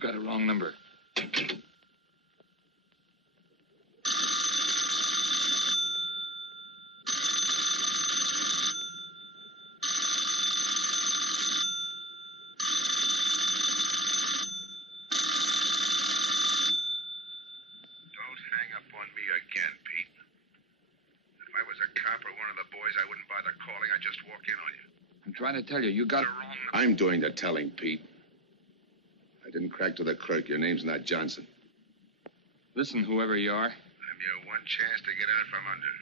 Got a wrong number. Don't hang up on me again, Pete. If I was a cop or one of the boys, I wouldn't bother calling. I'd just walk in on you. I'm trying to tell you, you got... a wrong number. I'm doing the telling, Pete. I didn't crack to the clerk. Your name's not Johnson. Listen, whoever you are. I'm your one chance to get out from under.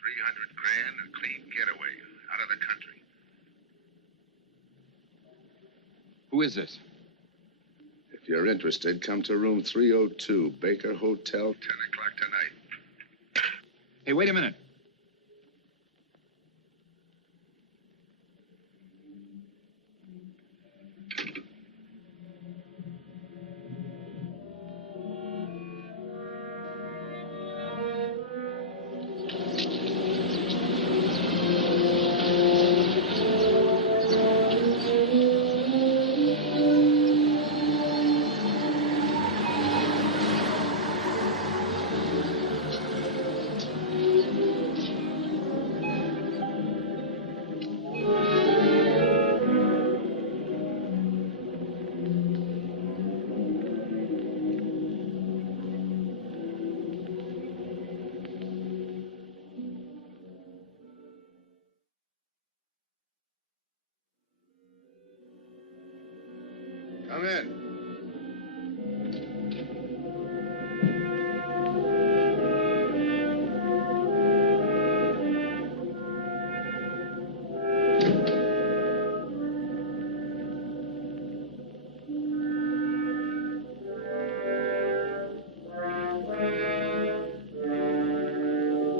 300 grand, a clean getaway, out of the country. Who is this? If you're interested, come to room 302, Baker Hotel. 10 o'clock tonight. Hey, wait a minute. Come in.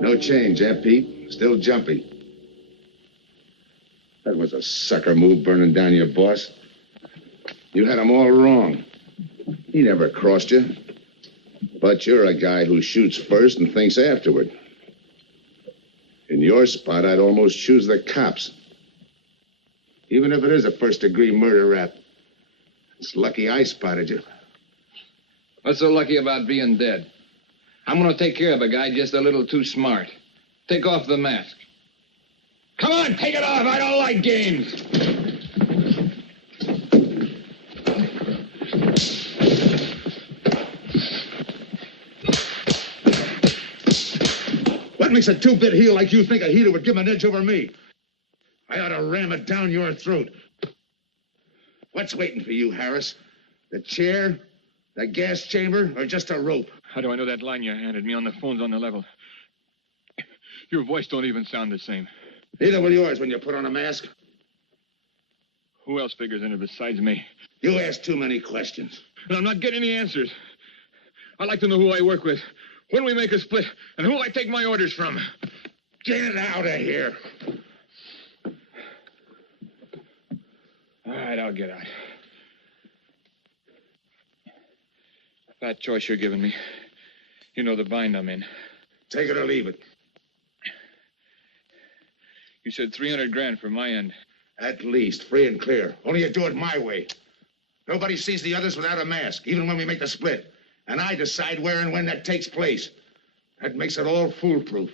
No change, eh, Pete? Still jumpy. That was a sucker move, burning down your boss. You had him all wrong. He never crossed you. But you're a guy who shoots first and thinks afterward. In your spot, I'd almost choose the cops. Even if it is a first-degree murder rap. It's lucky I spotted you. What's so lucky about being dead? I'm going to take care of a guy just a little too smart. Take off the mask. Come on, take it off. I don't like games. What makes a two-bit heel like you think a heater would give him an edge over me? I ought to ram it down your throat. What's waiting for you, Harris? The chair, the gas chamber, or just a rope? How do I know that line you handed me on the phone's on the level? Your voice don't even sound the same. Neither will yours when you put on a mask. Who else figures in it besides me? You ask too many questions. And I'm not getting any answers. I'd like to know who I work with, when we make a split, and who I take my orders from. Get out of here. All right, I'll get out. That choice you're giving me. You know the bind I'm in. Take it or leave it. You said 300 grand for my end. At least, free and clear. Only you do it my way. Nobody sees the others without a mask, even when we make the split. And I decide where and when that takes place. That makes it all foolproof.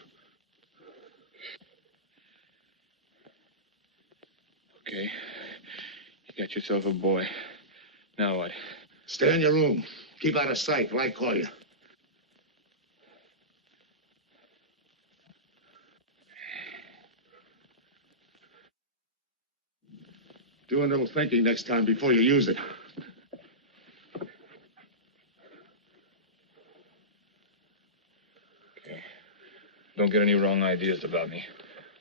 Okay. You got yourself a boy. Now what? Stay in your room. Keep out of sight till I call you. Do a little thinking next time before you use it. Okay. Don't get any wrong ideas about me.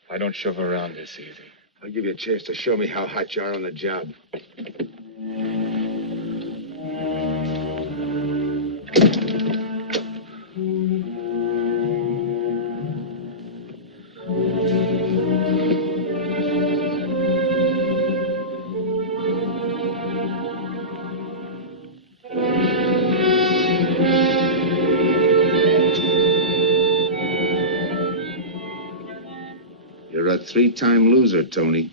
I don't shove around this easy. I'll give you a chance to show me how hot you are on the job. You're a three-time loser, Tony.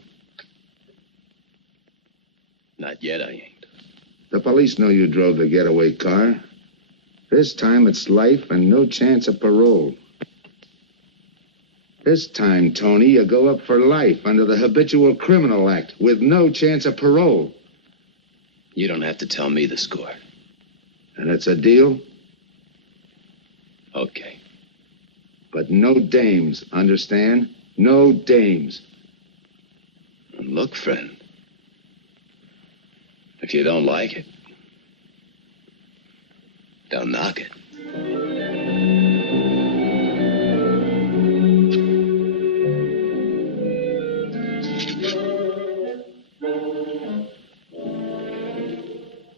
Not yet, I ain't. The police know you drove the getaway car. This time it's life and no chance of parole. This time, Tony, you go up for life under the Habitual Criminal Act with no chance of parole. You don't have to tell me the score. And it's a deal? Okay. But no dames, understand? No dames. Look, friend. If you don't like it, don't knock it.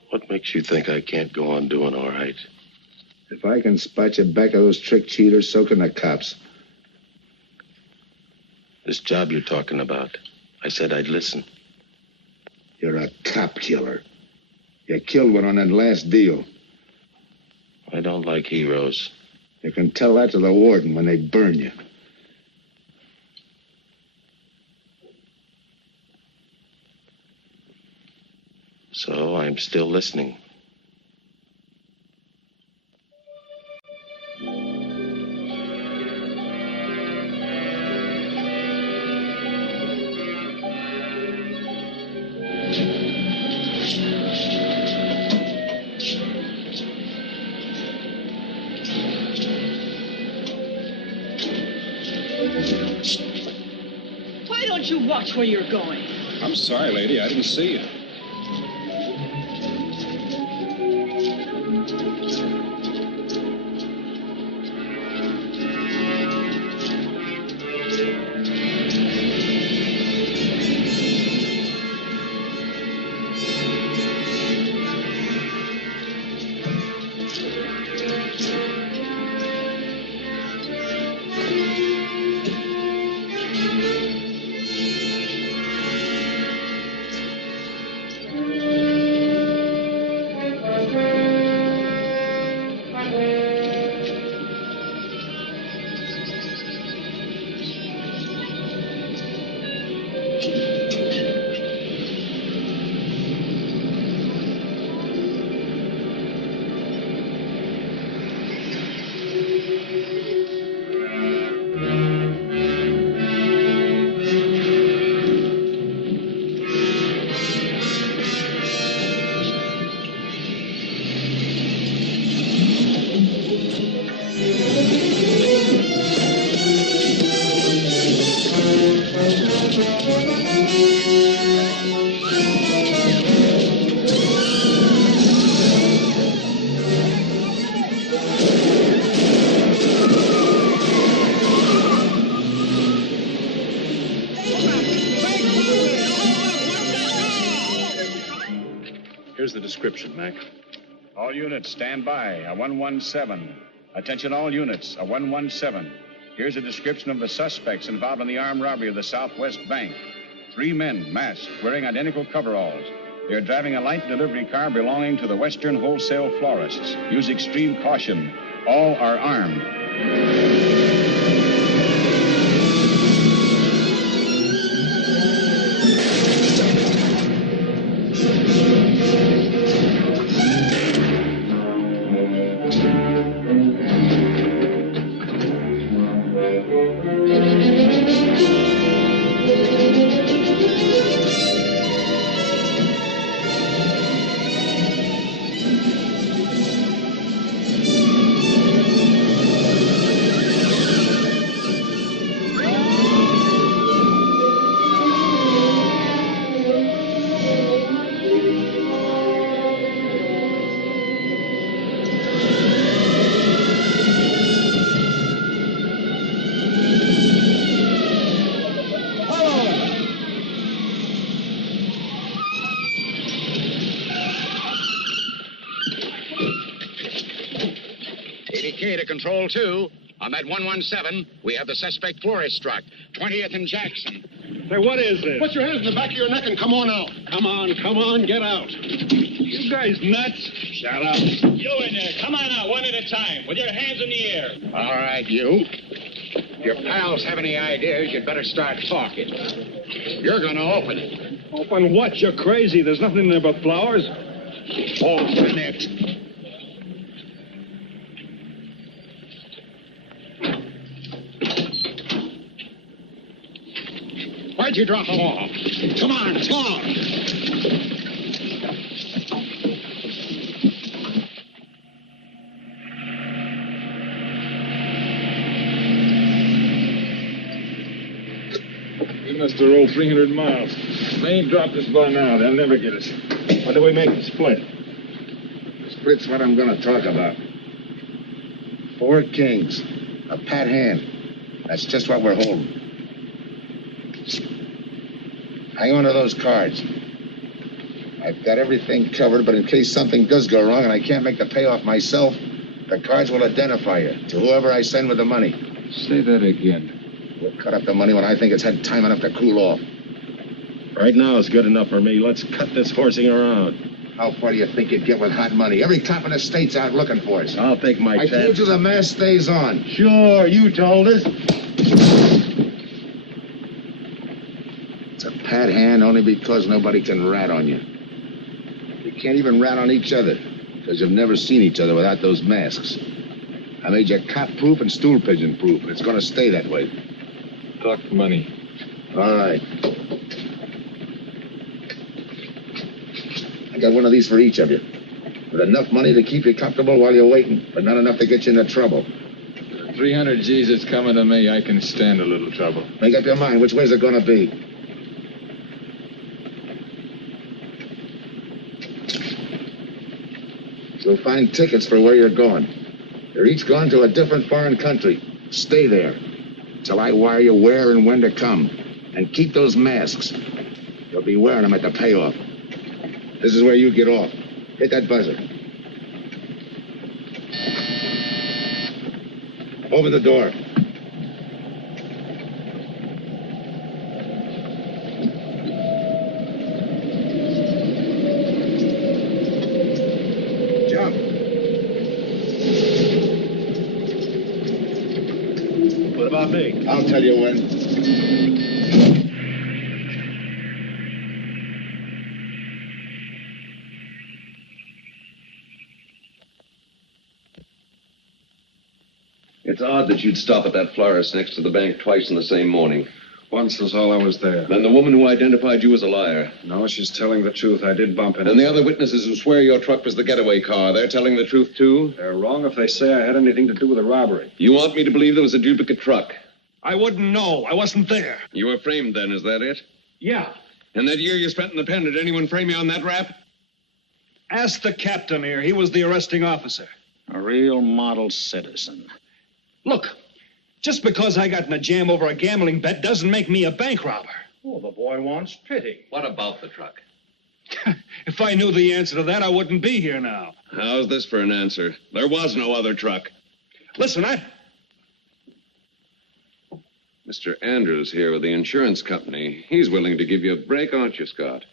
What makes you think I can't go on doing all right? If I can spot you back of those trick cheaters, so can the cops. This job you're talking about, I said I'd listen. You're a cop killer. You killed one on that last deal. I don't like heroes. You can tell that to the warden when they burn you. So I'm still listening. Why don't you watch where you're going? I'm sorry, lady. I didn't see you. Here's the description, Mac. All units, stand by. A 117. Attention all units. A 117. Here's a description of the suspects involved in the armed robbery of the Southwest Bank. 3 men, masked, wearing identical coveralls. They're driving a light delivery car belonging to the Western Wholesale Florists. Use extreme caution. All are armed. Control 2. On that 117, we have the suspect florist struck. 20th and Jackson. Hey, what is this? Put your hands in the back of your neck and come on out. Come on, get out. You guys nuts? Shut up. You in there, come on out one at a time, with your hands in the air. All right, you. If your pals have any ideas, you'd better start talking. You're going to open it. Open what? You're crazy. There's nothing there but flowers. Open it. Why'd you drop them off? Come on, talk! We must have rolled 300 miles. They ain't dropped us by now. They'll never get us. What do we make the split? Split's what I'm going to talk about. 4 kings. A pat hand. That's just what we're holding. Hang on to those cards. I've got everything covered, but in case something does go wrong and I can't make the payoff myself, the cards will identify you to whoever I send with the money. Say that again. We'll cut up the money when I think it's had time enough to cool off. Right now is good enough for me. Let's cut this horsing around. How far do you think you'd get with hot money? Every cop in the state's out looking for us. I'll take my chance. I told you the mask stays on. Sure, you told us. It's a pat hand only because nobody can rat on you. You can't even rat on each other because you've never seen each other without those masks. I made you cop-proof and stool-pigeon-proof, and it's going to stay that way. Talk money. All right. I got one of these for each of you. With enough money to keep you comfortable while you're waiting, but not enough to get you into trouble. 300 G's that's coming to me, I can stand a little trouble. Make up your mind. Which way's it going to be? So find tickets for where you're going. They're each going to a different foreign country. Stay there till I wire you where and when to come. And keep those masks. You'll be wearing them at the payoff. This is where you get off. Hit that buzzer. Open the door. Jump. What about me? I'll tell you when. It's odd that you'd stop at that florist next to the bank twice in the same morning. Once was all I was there. Then the woman who identified you as a liar. No, she's telling the truth. I did bump into And the other witnesses who swear your truck was the getaway car, they're telling the truth, too? They're wrong if they say I had anything to do with the robbery. You want me to believe there was a duplicate truck? I wouldn't know. I wasn't there. You were framed then, is that it? Yeah. And that year you spent in the pen, did anyone frame you on that rap? Ask the captain here. He was the arresting officer. A real model citizen. Look, just because I got in a jam over a gambling bet doesn't make me a bank robber. Oh, the boy wants pity. What about the truck? If I knew the answer to that, I wouldn't be here now. How's this for an answer? There was no other truck. Listen, Mr. Andrews here with the insurance company. He's willing to give you a break, aren't you, Scott?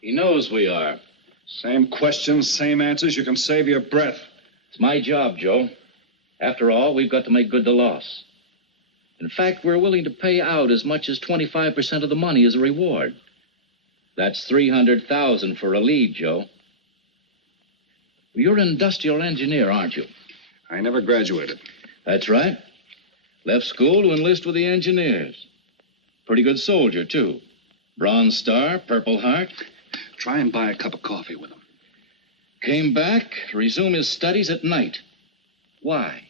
He knows we are. Same questions, same answers. You can save your breath. It's my job, Joe. After all, we've got to make good the loss. In fact, we're willing to pay out as much as 25% of the money as a reward. That's $300,000 for a lead, Joe. You're an industrial engineer, aren't you? I never graduated. That's right. Left school to enlist with the engineers. Pretty good soldier, too. Bronze Star, Purple Heart. Try and buy a cup of coffee with him. Came back to resume his studies at night. Why?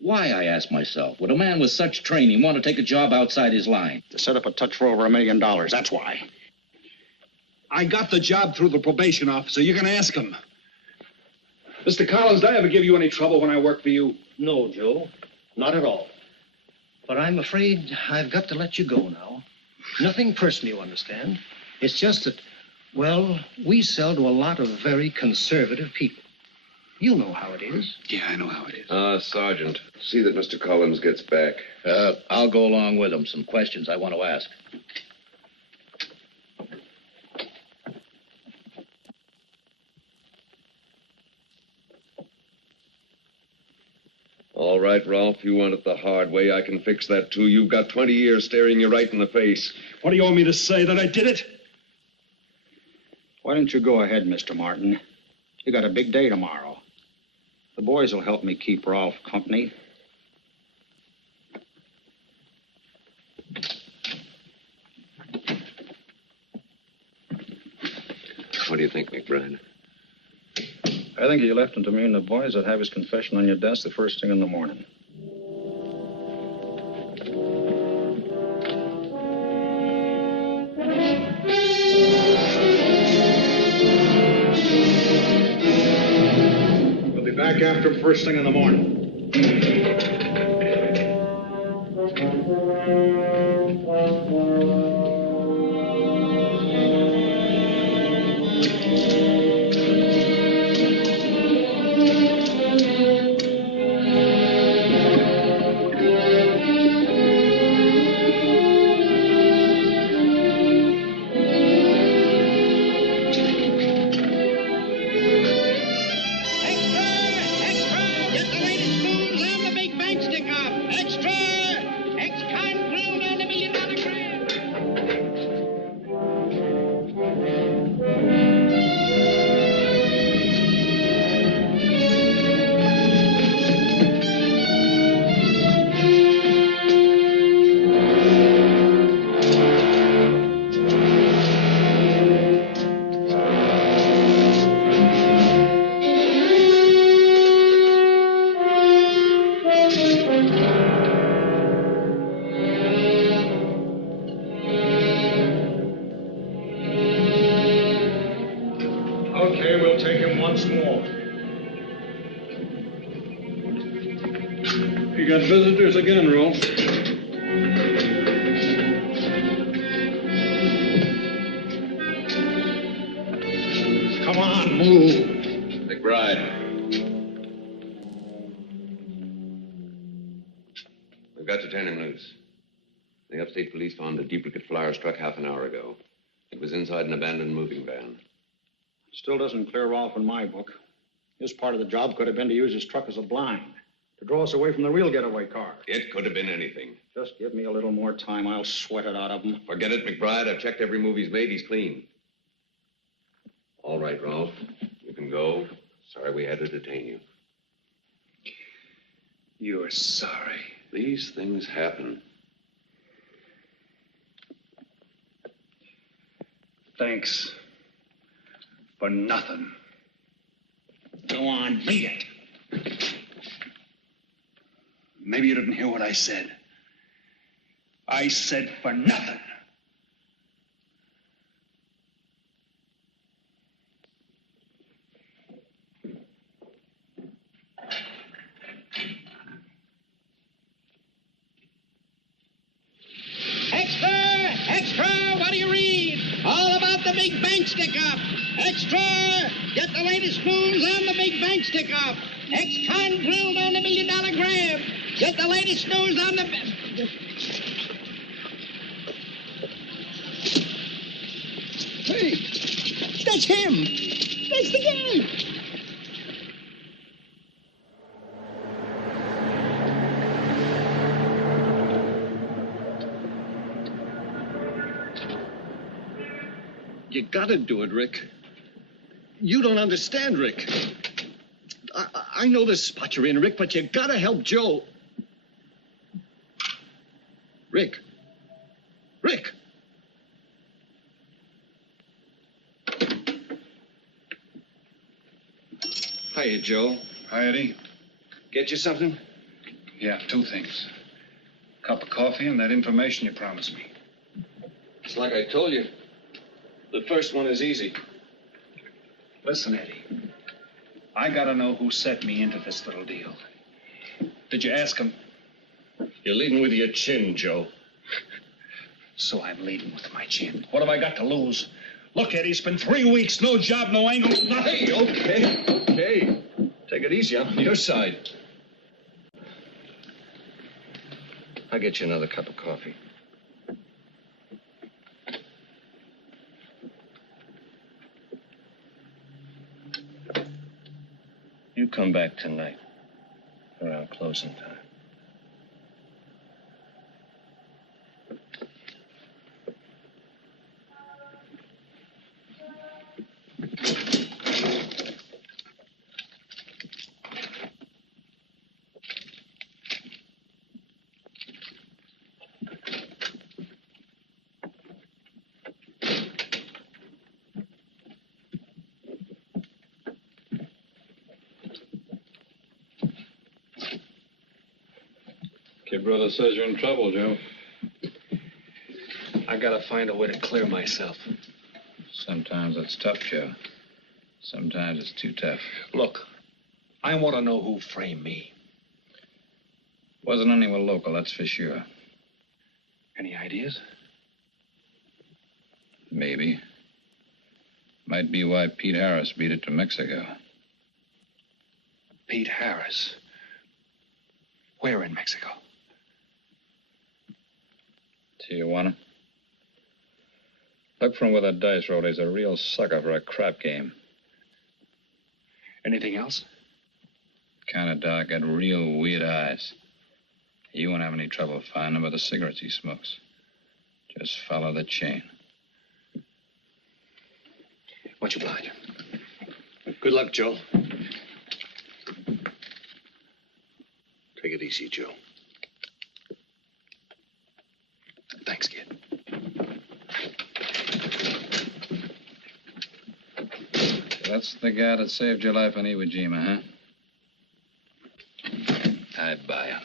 Why, I ask myself, would a man with such training want to take a job outside his line? To set up a touch for over $1 million, that's why. I got the job through the probation officer. You can ask him. Mr. Collins, did I ever give you any trouble when I worked for you? No, Joe. Not at all. But I'm afraid I've got to let you go now. Nothing personal, you understand. It's just that, well, we sell to a lot of very conservative people. You know how it is. Yeah, I know how it is. Sergeant, see that Mr. Collins gets back. I'll go along with him. Some questions I want to ask. All right, Ralph, you want it the hard way. I can fix that, too. You've got 20 years staring you right in the face. What do you want me to say, that I did it? Why don't you go ahead, Mr. Martin? You got a big day tomorrow. The boys will help me keep Rolf company. What do you think, McBride? I think you left him to me and the boys would have his confession on your desk the first thing in the morning. We'll be back after him first thing in the morning. You got visitors again, Rolf. Come on, move. McBride. We've got to turn him loose. The upstate police found a duplicate flyer struck half an hour ago. It was inside an abandoned moving van. Still doesn't clear Rolf in my book. His part of the job could have been to use his truck as a blind, to draw us away from the real getaway car. It could have been anything. Just give me a little more time. I'll sweat it out of him. Forget it, McBride. I've checked every move he's made. He's clean. All right, Ralph. You can go. Sorry we had to detain you. You're sorry. These things happen. Thanks for nothing. Go on, beat it. Maybe you didn't hear what I said. I said for nothing. Extra! Extra! What do you read? All about the big bank stick-up. Extra! Get the latest news on the big bank stick-up. Ex-con drilled on the $1 million grab. Get the latest news on the... That's him. That's the guy. You gotta do it, Rick. You don't understand, Rick. I know this spot you're in, Rick, but you gotta help Joe. Rick. Rick! Hiya, Joe. Hi, Eddie. Get you something? Yeah, 2 things. Cup of coffee and that information you promised me. It's like I told you. The first one is easy. Listen, Eddie. I gotta know who set me into this little deal. Did you ask him? You're leading with your chin, Joe. So I'm leading with my chin. What have I got to lose? Look, Eddie, it's been 3 weeks. No job, no angle, nothing. Hey, okay. Take it easy. I'm on your side. I'll get you another cup of coffee. You come back tonight around closing time. Kid brother says you're in trouble, Joe. I gotta find a way to clear myself. Sometimes it's tough, Joe. Sometimes it's too tough. Look, I want to know who framed me. Wasn't anyone local, that's for sure. Any ideas? Maybe. Might be why Pete Harris beat it to Mexico. Pete Harris? Where in Mexico? Tijuana. Look from where the dice rolled. He's a real sucker for a crap game. Anything else? Kind of dark, got real weird eyes. You won't have any trouble finding him by the cigarettes he smokes. Just follow the chain. Much obliged. Good luck, Joe. Take it easy, Joe. Thanks, kid. That's the guy that saved your life in Iwo Jima, huh? I'd buy him.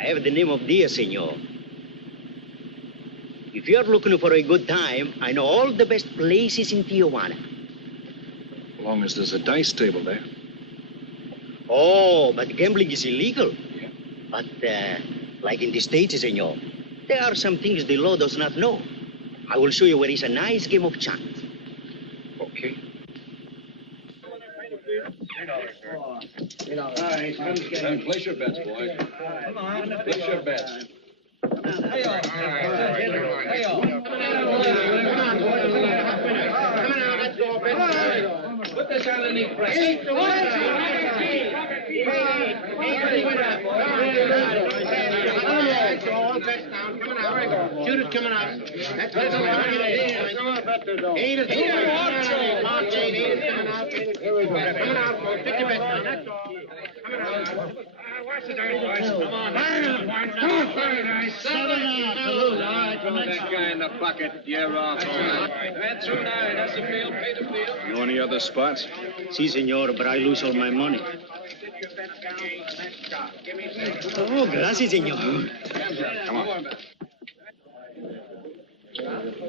I have the name of dear, senor. If you're looking for a good time, I know all the best places in Tijuana. As long as there's a dice table there. Oh, but gambling is illegal. Yeah. But, like in the States, senor, there are some things the law does not know. I will show you where is a nice game of chance. Okay. All right, Place your bets, boys. Come on. Place your bets. Hey, Put this on the knee press. Shoot it coming out. That's what it's coming out. Here we go. Coming out, folks. Take your bets down. That's all. Coming out. Come on. That guy in the bucket. You're off. That's too nice. That's the field. Pay the field. Know any other spots? Si, senor, but I lose all my money. Oh, gracias, senor. Come on.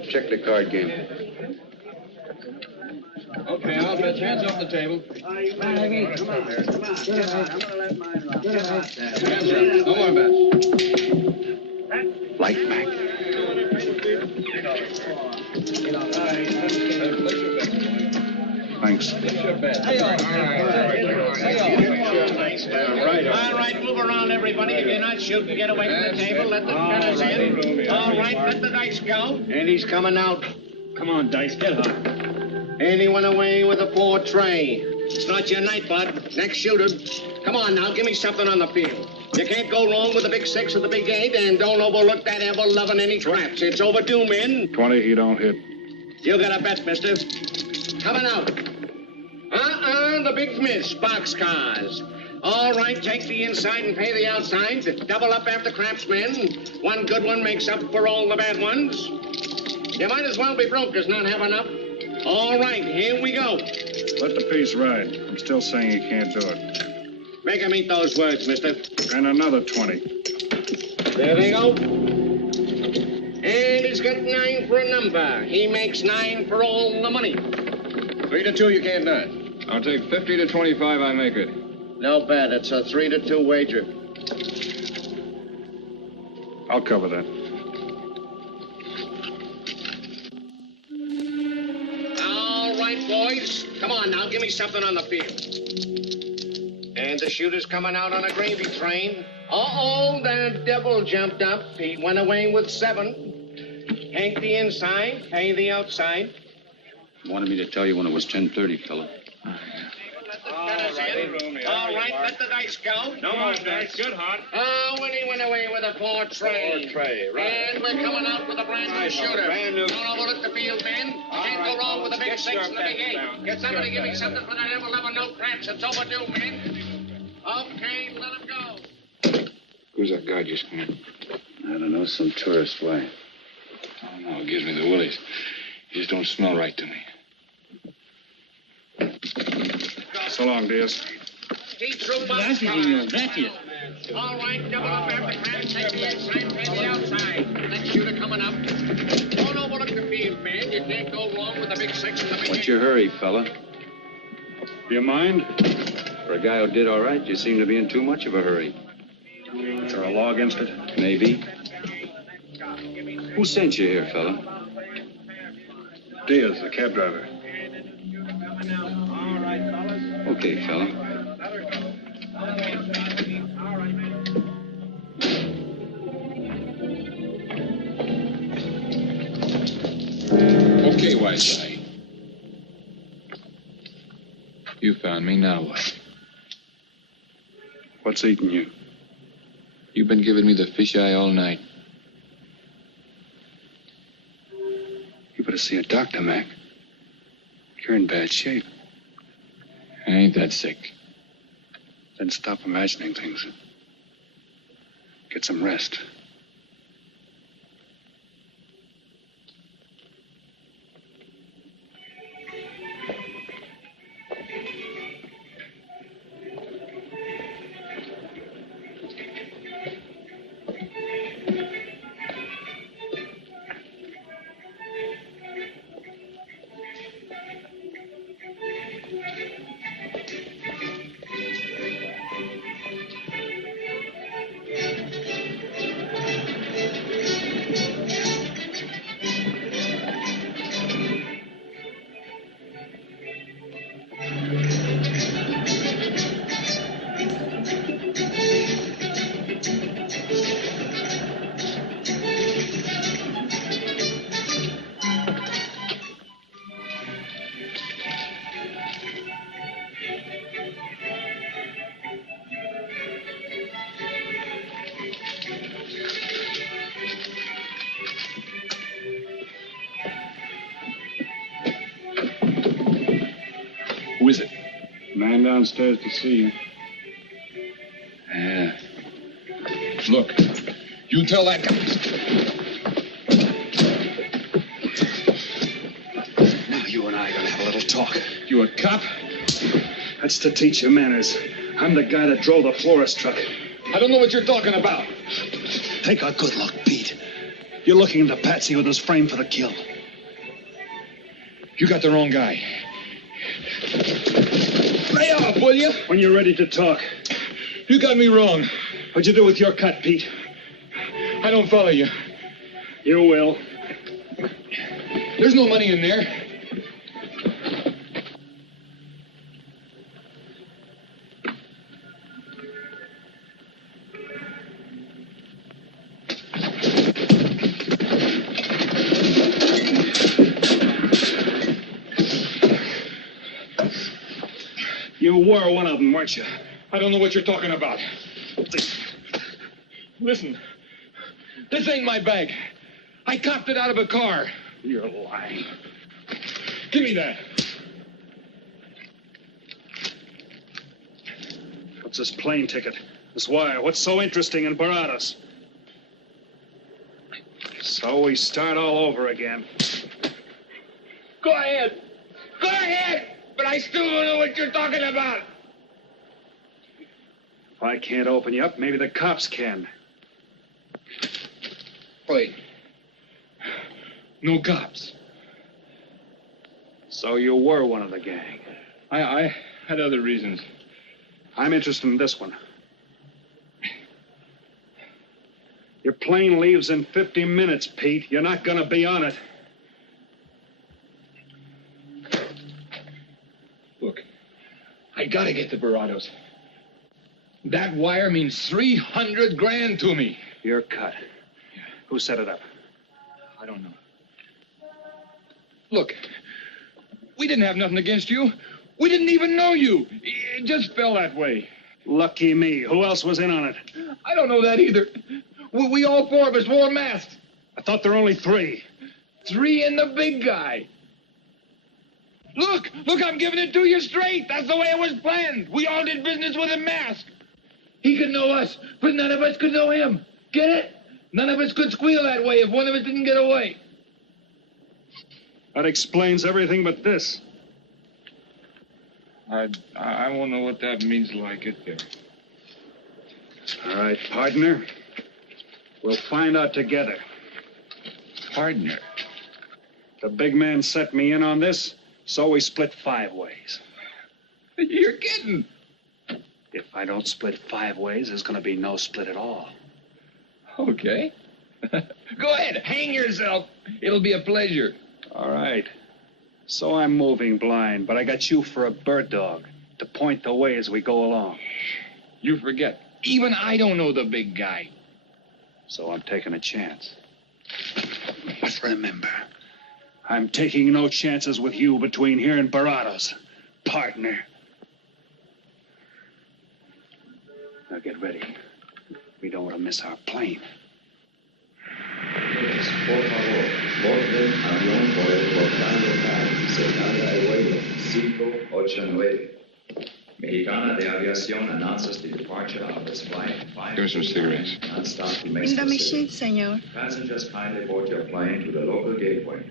Check the card game. Okay, I'll bet hands off the table. Hands up. No more bets. Light back. Thanks. All right, move around, everybody. If you're not shooting, get away from the table. Let the gunners in. All right, let the dice go. And he's coming out. Come on, Dice, get hot. And he went away with a 4 tray. It's not your night, bud. Next shooter. Come on now, give me something on the field. You can't go wrong with the big 6 or the big 8, and don't overlook that ever-loving any traps. It's overdue, men. 20, he don't hit. You got a bet, mister. Coming out. The big miss, boxcars. All right, take the inside and pay the outside. Double up after craps, men. One good one makes up for all the bad ones. You might as well be broke as not have enough. All right, here we go. Let the piece ride. I'm still saying he can't do it. Make him eat those words, mister. And another 20. There they go. And he's got 9 for a number. He makes 9 for all the money. 3 to 2, you can't deny. I'll take 50 to 25, I make it. No bad. It's a 3 to 2 wager. I'll cover that. All right, boys. Come on now, give me something on the field. And the shooter's coming out on a gravy train. Uh-oh, the devil jumped up. He went away with 7. Take the inside, pay the outside. Wanted me to tell you when it was 10:30, fella. All right, let the dice go. No more dice. Good hot. Oh, and he went away with a 4 tray. 4 tray, right. And we're coming out with a brand new shooter. Brand new. Don't overlook the field, men. You can't go wrong with the big 6 and the big 8. Get somebody to give me something for that ever-loving no craps. It's overdue, men. Okay, let him go. Who's that guy just come in? I don't know, some tourist. Why? Oh, no, it gives me the willies. You just don't smell right to me. So long, Diaz. Gracias, senor. Gracias. All right, double up after craps. Take the inside, pay the outside. Next shooter coming up. Don't overlook the field, man. You can't go wrong with the big 6 and the big 8. What's your hurry, fella? You mind? For a guy who did all right, you seem to be in too much of a hurry. Is there a law against it? Maybe. Who sent you here, fella? Diaz, the cab driver. Okay, fella. Okay, wise guy. You found me, now what? What's eating you? You've been giving me the fisheye all night. You better see a doctor, Mac. You're in bad shape. I ain't that sick. Then stop imagining things. Get some rest. Who is it? Man downstairs to see you. Yeah. Look, you tell that guy. Now you and I are gonna have a little talk. You a cop? That's to teach you manners. I'm the guy that drove the florist truck. I don't know what you're talking about. Take a good look, Pete. You're looking into Patsy with his frame for the kill. You got the wrong guy. Lay off, will you? When you're ready to talk. You got me wrong. What'd you do with your cut, Pete? I don't follow you. You will. There's no money in there. You were one of them, weren't you? I don't know what you're talking about. Listen, this ain't my bag. I copped it out of a car. You're lying. Give me that. What's this plane ticket? This wire? What's so interesting in Baradas? So we start all over again. Go ahead. Go ahead. But I still don't know what you're talking about. If I can't open you up, maybe the cops can. Wait. No cops. So you were one of the gang. I had other reasons. I'm interested in this one. Your plane leaves in 50 minutes, Pete. You're not gonna be on it. Look, I gotta get to Barados. That wire means 300 grand to me. You're cut. Yeah. Who set it up? I don't know. Look, we didn't have nothing against you. We didn't even know you. It just fell that way. Lucky me. Who else was in on it? I don't know that either. We all four of us wore masks. I thought there were only 3. 3 and the big guy. Look, I'm giving it to you straight. That's the way it was planned. We all did business with a mask. He could know us, but none of us could know him. Get it? None of us could squeal that way if one of us didn't get away. That explains everything but this. I won't know what that means till I get there. All right, partner. We'll find out together. Partner? The big man set me in on this, so we split 5 ways. You're kidding. If I don't split 5 ways, there's gonna be no split at all. Okay. Go ahead, hang yourself. It'll be a pleasure. All right. So I'm moving blind, but I got you for a bird dog to point the way as we go along. You forget. Even I don't know the big guy. So I'm taking a chance. But remember, I'm taking no chances with you between here and Baradas, partner. Now get ready. We don't want to miss our plane. Por favor, borde avión por el portal local, señal de vuelo 589. Mexicana de Aviación announces the departure of this flight. Give me some cigarettes. Non-stop to In Mexico the City. machine, senor. Passengers kindly board your plane to the local gateway.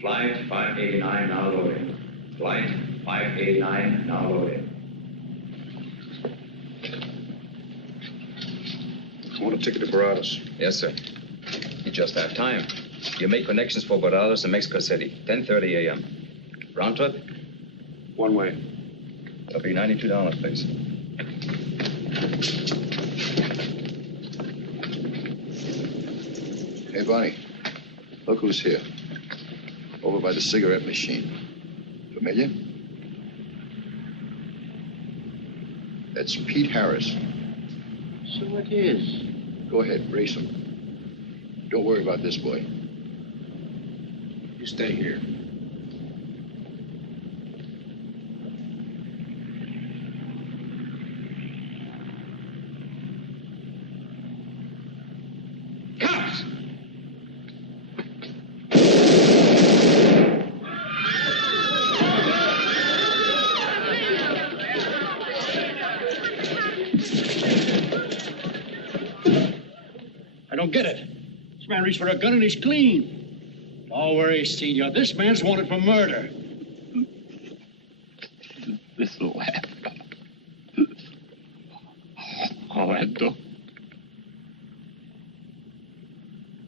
Flight 589 now loading. Flight 589 now loading. I want a ticket to Baradas. Yes, sir. You just have time. You make connections for Baradas and Mexico City, 10:30 a.m. Round trip? One way. It'll be $92, please. Hey, Bonnie, look who's here. Over by the cigarette machine. Familiar? That's Pete Harris. So it is. Go ahead, race him. Don't worry about this boy. You stay here. Cops! don't get it. This man reached for a gun and he's clean. Don't worry, Senor. This man's wanted for murder. This will happen. All right, though.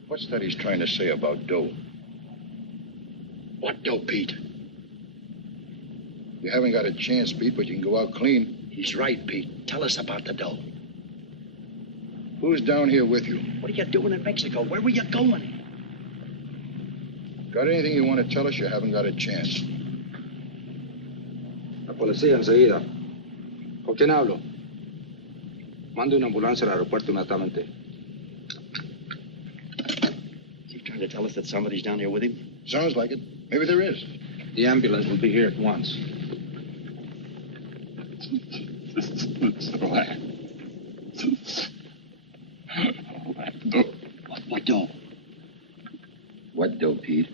What's that he's trying to say about dough? What dough, Pete? You haven't got a chance, Pete, but you can go out clean. He's right, Pete. Tell us about the dough. Who's down here with you? What are you doing in Mexico? Where were you going? Got anything you want to tell us? You haven't got a chance. La policía enseguida. ¿Con quién hablo? Mande una ambulancia al aeropuerto inmediatamente. Is he trying to tell us that somebody's down here with him? Sounds like it. Maybe there is. The ambulance will be here at once. What dough? What dough, Pete?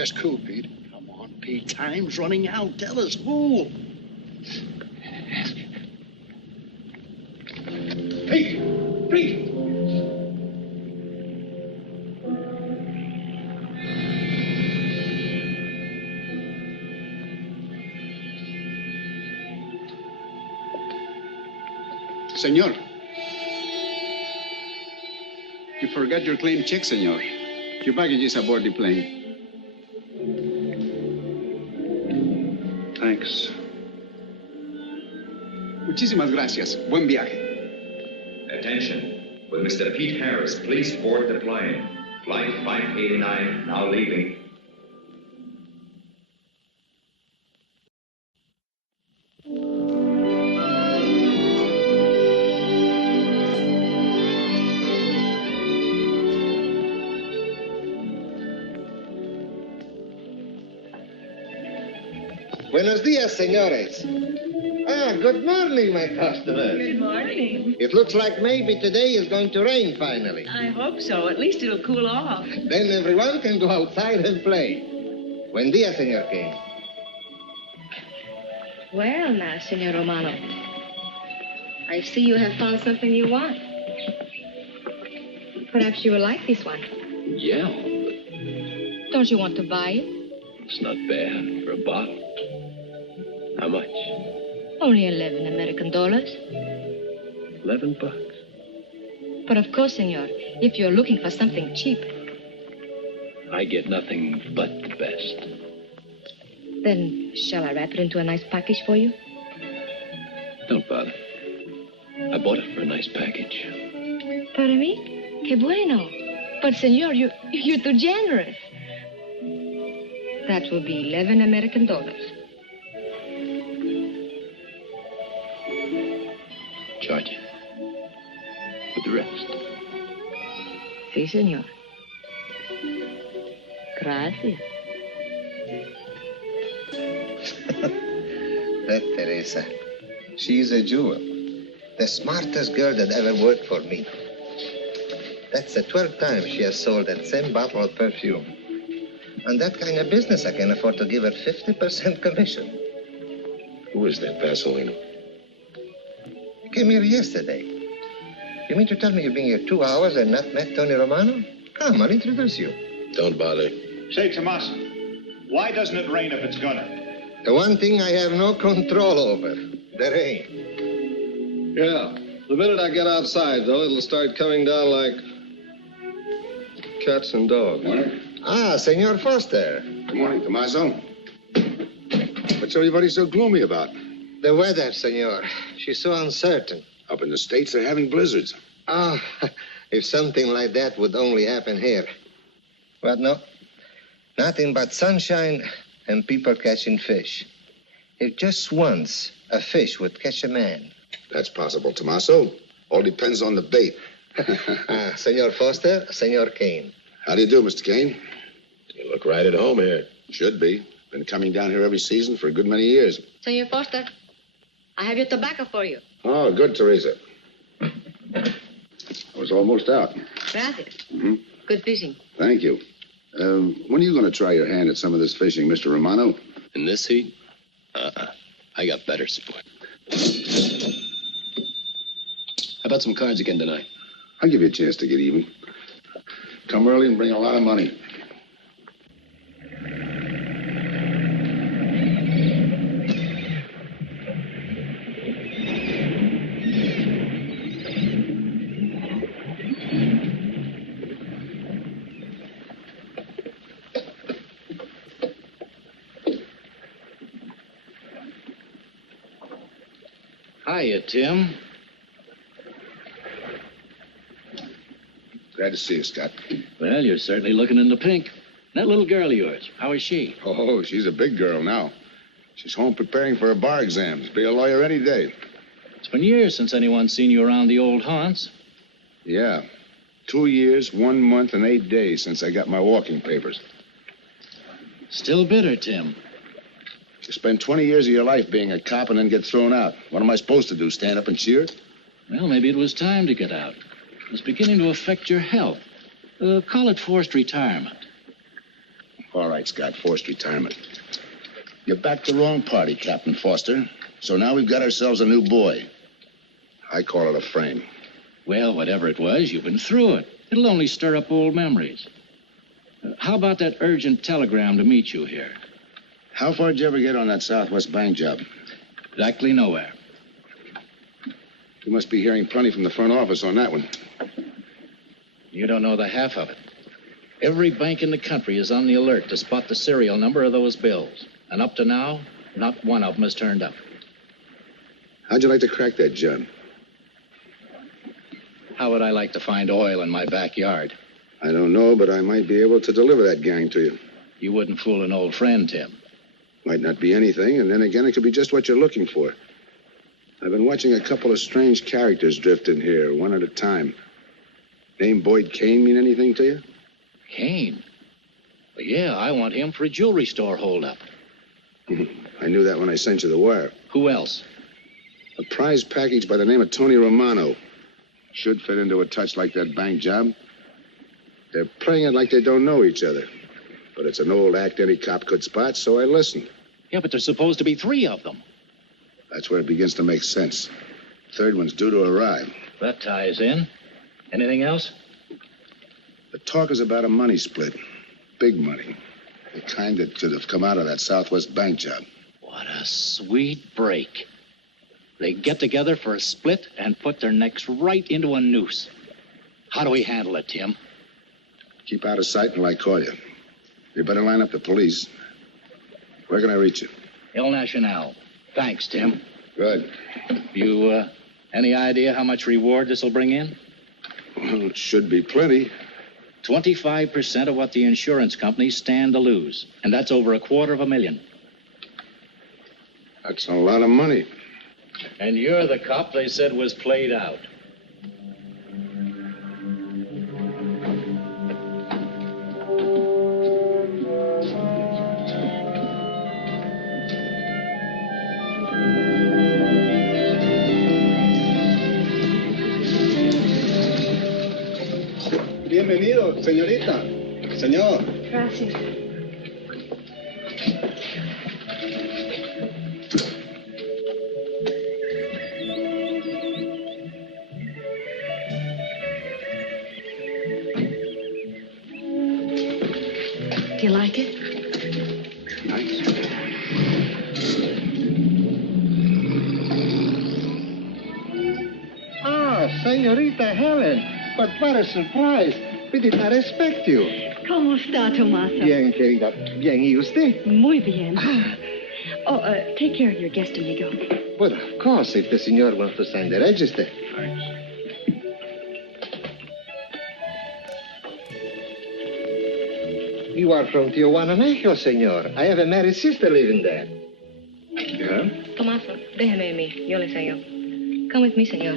Ask who, Pete? Come on, Pete. Time's running out. Tell us who. Pete! Pete! Senor. You forgot your claim check, senor. Your baggage is aboard the plane. Thanks. Muchísimas gracias. Buen viaje. Attention. Will Mr. Pete Harris please board the plane? Flight 589 now leaving. Buenos dias, senores. Good morning, my customer. Good morning. It looks like maybe today is going to rain finally. I hope so. At least it'll cool off. Then everyone can go outside and play. Buen dia, Senor King. Well, now, Senor Romano, I see you have found something you want. Perhaps you will like this one. Yeah, Don't you want to buy it? it's not bad for a bottle. How much? Only 11 American dollars. $11. But of course, senor, if you're looking for something cheap, I get nothing but the best. then shall I wrap it into a nice package for you? Don't bother. I bought it for a nice package. Para mí? Que bueno. But, senor, you're too generous. That will be 11 American dollars. Charge you with the rest. Si, senor. Gracias. That Teresa, she's a jewel. The smartest girl that ever worked for me. That's the 12th time she has sold that same bottle of perfume. On that kind of business, I can afford to give her 50% commission. Who is that Vaseline? Came here yesterday. You mean to tell me you've been here 2 hours and not met Tony Romano? Come, I'll introduce you. Don't bother. Say, Tomas, why doesn't it rain if it's gonna? The one thing I have no control over, the rain. Yeah. The minute I get outside, though, it'll start coming down like cats and dogs. Ah, Senor Foster. Good morning, Tommaso. What's everybody so gloomy about? The weather, senor. She's so uncertain. Up in the States, they're having blizzards. Ah, if something like that would only happen here. But no, nothing but sunshine and people catching fish. If just once a fish would catch a man. That's possible, Tommaso. All depends on the bait. Senor Foster, Senor Kane. How do you do, Mr. Kane? You look right at home here. Should be. Been coming down here every season for a good many years. Senor Foster, I have your tobacco for you. Oh, good, Teresa. I was almost out. Gracias. Mm-hmm. Good fishing. Thank you. When are you going to try your hand at some of this fishing, Mr. Romano? In this heat? I got better sport. about some cards again tonight? I'll give you a chance to get even. Come early and bring a lot of money. Hiya, Tim. Glad to see you, Scott. Well, you're certainly looking in the pink. That little girl of yours, how is she? Oh, she's a big girl now. She's home preparing for her bar exams. Be a lawyer any day. It's been years since anyone's seen you around the old haunts. Yeah. 2 years, 1 month, and 8 days since I got my walking papers. Still bitter, Tim. You spend 20 years of your life being a cop and then get thrown out. What am I supposed to do, stand up and cheer? Well, maybe it was time to get out. It was beginning to affect your health. Call it forced retirement. All right, Scott, forced retirement. You backed the wrong party, Captain Foster. So now we've got ourselves a new boy. I call it a frame. Well, whatever it was, you've been through it. It'll only stir up old memories. How about that urgent telegram to meet you here? How far did you ever get on that Southwest Bank job? Exactly nowhere. You must be hearing plenty from the front office on that one. You don't know the half of it. Every bank in the country is on the alert to spot the serial number of those bills. And up to now, not one of them has turned up. How'd you like to crack that, John? How would I like to find oil in my backyard? I don't know, but I might be able to deliver that gang to you. You wouldn't fool an old friend, Tim. Might not be anything, and then again, it could be just what you're looking for. I've been watching a couple of strange characters drift in here, one at a time. Name Boyd Kane mean anything to you? Kane? Well, yeah, I want him for a jewelry store holdup. I knew that when I sent you the wire. Who else? A prize package by the name of Tony Romano. Should fit into a touch like that bank job. They're playing it like they don't know each other. But it's an old act any cop could spot, so I listened. Yeah, but there's supposed to be 3 of them. That's where it begins to make sense. Third one's due to arrive. That ties in. Anything else? The talk is about a money split. Big money. The kind that should have come out of that Southwest Bank job. What a sweet break. They get together for a split and put their necks right into a noose. How do we handle it, Tim? Keep out of sight until I call you. You better line up the police. Where can I reach you? El Nacional. Thanks, Tim. Good. You, any idea how much reward this will bring in? Well, it should be plenty. 25% of what the insurance companies stand to lose. And that's over $250,000. That's a lot of money. And you're the cop they said was played out. Bienvenido, señorita. Señor. Gracias. Do you like it? Nice. Ah, señorita Helen. But what a surprise. We did not expect you. ¿Cómo está, Tomaso? Bien, querida. Bien, ¿y usted? Muy bien. Oh, take care of your guest, amigo. Well, of course, if the senor wants to sign the register. Thanks. You are from Tijuana, Mexico, senor. I have a married sister living there. Yeah? Tomaso, déjeme a mí. Yo le enseño. Come with me, senor.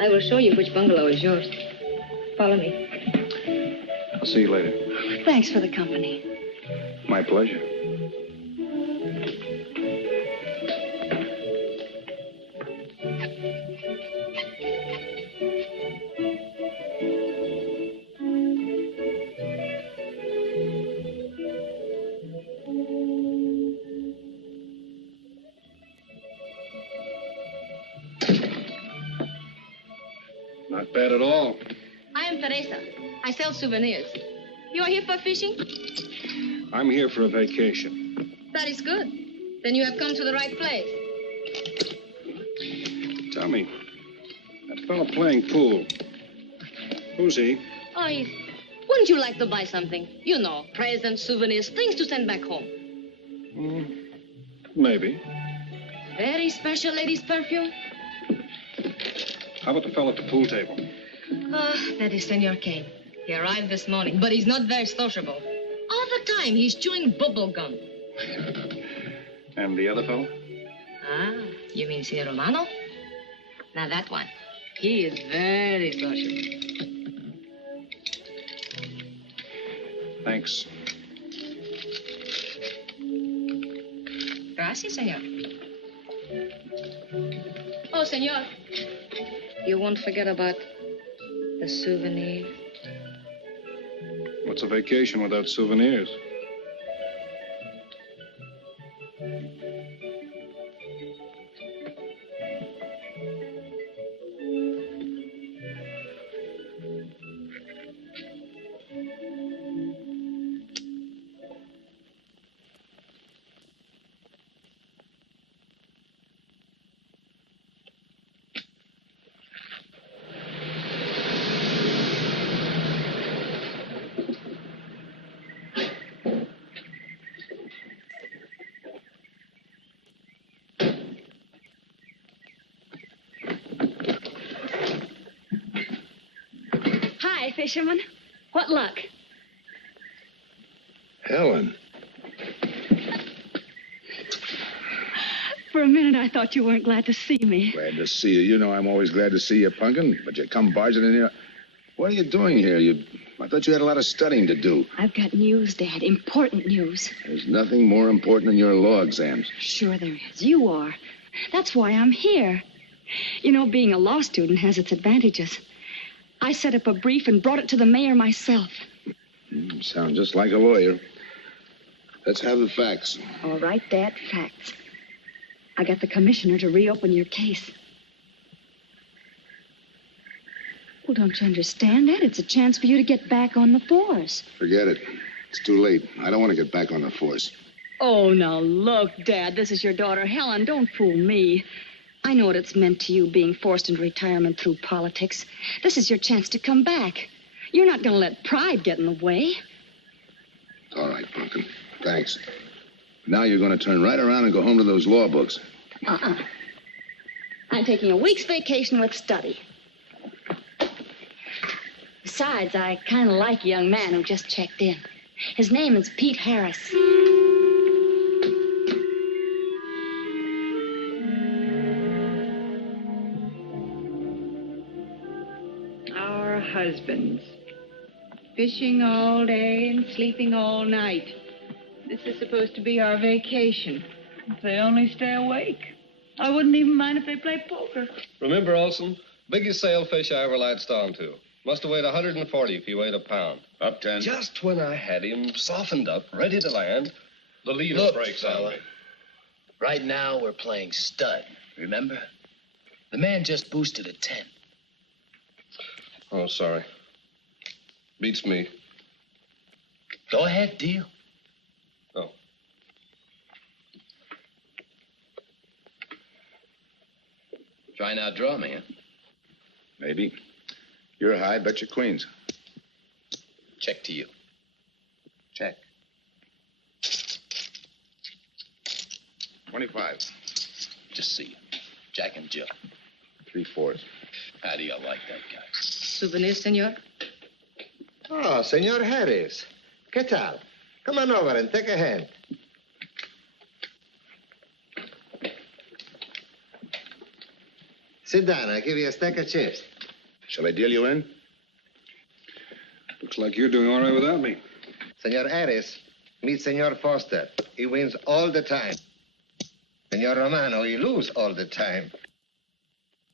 I will show you which bungalow is yours. Follow me. I'll see you later. Thanks for the company. My pleasure. bad at all. I am Teresa. I sell souvenirs. You are here for fishing? I'm here for a vacation. That is good. Then you have come to the right place. Tell me, that fellow playing pool, who's he? Oh, wouldn't you like to buy something? You know, presents, souvenirs, things to send back home. Maybe. Very special ladies' perfume. How about the fellow at the pool table? That is Senor Kane. He arrived this morning, but he's not very sociable. All the time, he's chewing bubble gum. And the other fellow? You mean Senor Romano? Now, that one. He is very sociable. Thanks. Gracias, senor. Oh, senor. You won't forget about the souvenir. What's a vacation without souvenirs? Hi, fisherman. What luck? Helen. For a minute, I thought you weren't glad to see me. Glad to see you. You know I'm always glad to see you, Punkin, but you come barging in here. What are you doing here? I thought you had a lot of studying to do. I've got news, Dad. Important news. There's nothing more important than your law exams. Sure there is. You are. That's why I'm here. You know, being a law student has its advantages. I set up a brief and brought it to the mayor myself. You sound just like a lawyer. Let's have the facts. All right, Dad, facts. I got the commissioner to reopen your case. Well, don't you understand that? It's a chance for you to get back on the force. Forget it. It's too late. I don't want to get back on the force. Oh, now look, Dad, this is your daughter, Helen. Don't fool me. I know what it's meant to you being forced into retirement through politics. This is your chance to come back. You're not going to let pride get in the way. All right, Pumpkin. Thanks. Now you're going to turn right around and go home to those law books. I'm taking a week's vacation with study. Besides, I kind of like a young man who just checked in. His name is Pete Harris. Our husbands. Fishing all day and sleeping all night. This is supposed to be our vacation. If they only stay awake. I wouldn't even mind if they played poker. Remember, Olson, biggest sailfish I ever latched onto. Must have weighed 140 if he weighed a pound. Up 10. Just when I had him softened up, ready to land, the leader breaks on me. Right now, we're playing stud, remember? The man just boosted a 10. Oh, sorry. Beats me. Go ahead, deal. Oh. Try and outdraw me, huh? Maybe. You're high, bet your queens. Check to you. Check. 25. Just see you. Jack and Jill. 3/4. How do you like that guy? Souvenirs, senor? Oh, Senor Harris. ¿Qué tal? Come on over and take a hand. Sit down. I'll give you a stack of chips. Shall I deal you in? Looks like you're doing all right without me. Senor Harris, meet Senor Foster. He wins all the time. Senor Romano, he lose all the time.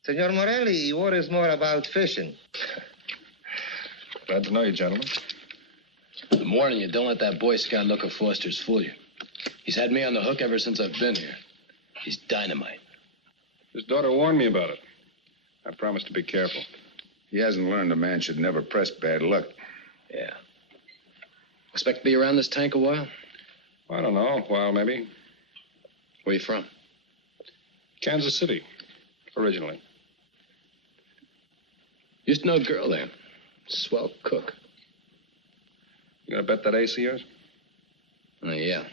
Senor Morelli, he worries more about fishing. Glad to know you, gentlemen. I'm warning you, don't let that Boy Scout look of Foster's fool you. He's had me on the hook ever since I've been here. He's dynamite. His daughter warned me about it. I promised to be careful. He hasn't learned a man should never press bad luck. Yeah. Expect to be around this tank a while? I don't know. A while, maybe. Where you from? Kansas City, originally. Used to know a girl there. Swell cook. You gonna bet that ace of yours? Oh, yeah.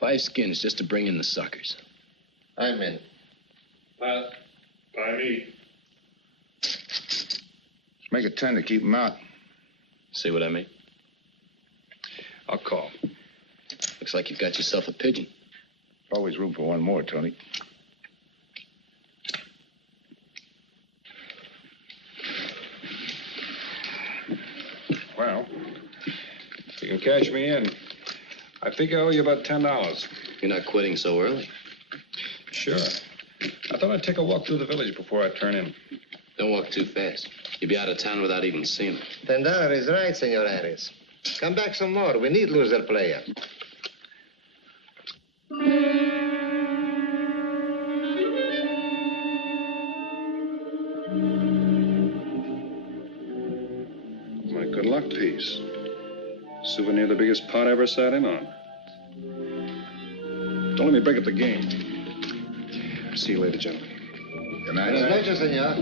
5 skins just to bring in the suckers. I'm in. Pass. By me. Let's make it 10 to keep him out. See what I mean? I'll call. Looks like you've got yourself a pigeon. Always room for one more, Tony. Well, if you can cash me in, I think I owe you about $10. You're not quitting so early. Sure. I thought I'd take a walk through the village before I turn in. Don't walk too fast. You'll be out of town without even seeing it. $10 is right, Senor Harris. Come back some more. We need loser player. My good luck piece. Souvenir the biggest pot I ever sat in on. Don't let me break up the game. See you later, gentlemen. Good night. Buenas noches, senor.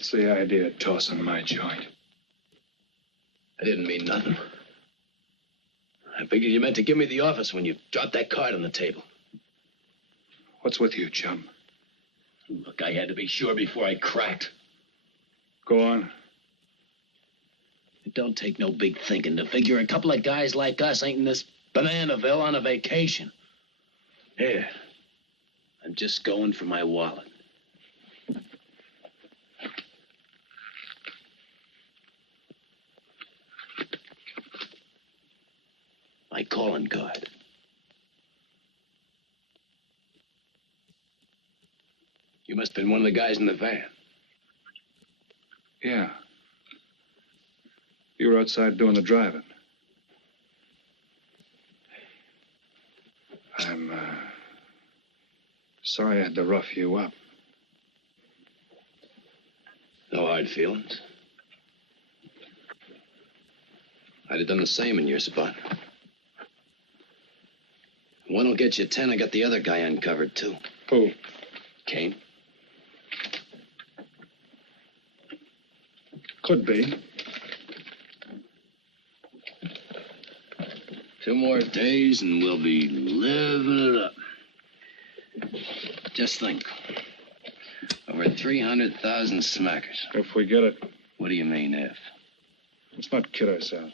What's the idea of tossing my joint? I didn't mean nothing. I figured you meant to give me the office when you dropped that card on the table. What's with you, chum? Look, I had to be sure before I cracked. Go on. It don't take no big thinking to figure a couple of guys like us ain't in this Bananaville on a vacation. Here, I'm just going for my wallet. My calling card. You must have been one of the guys in the van. Yeah. You were outside doing the driving. I'm, sorry I had to rough you up. No hard feelings. I'd have done the same in your spot. One will get you 10. I got the other guy uncovered, too. Who? Kane. Could be. 2 more days and we'll be living it up. Just think. Over 300,000 smackers. If we get it. What do you mean, if? Let's not kid ourselves.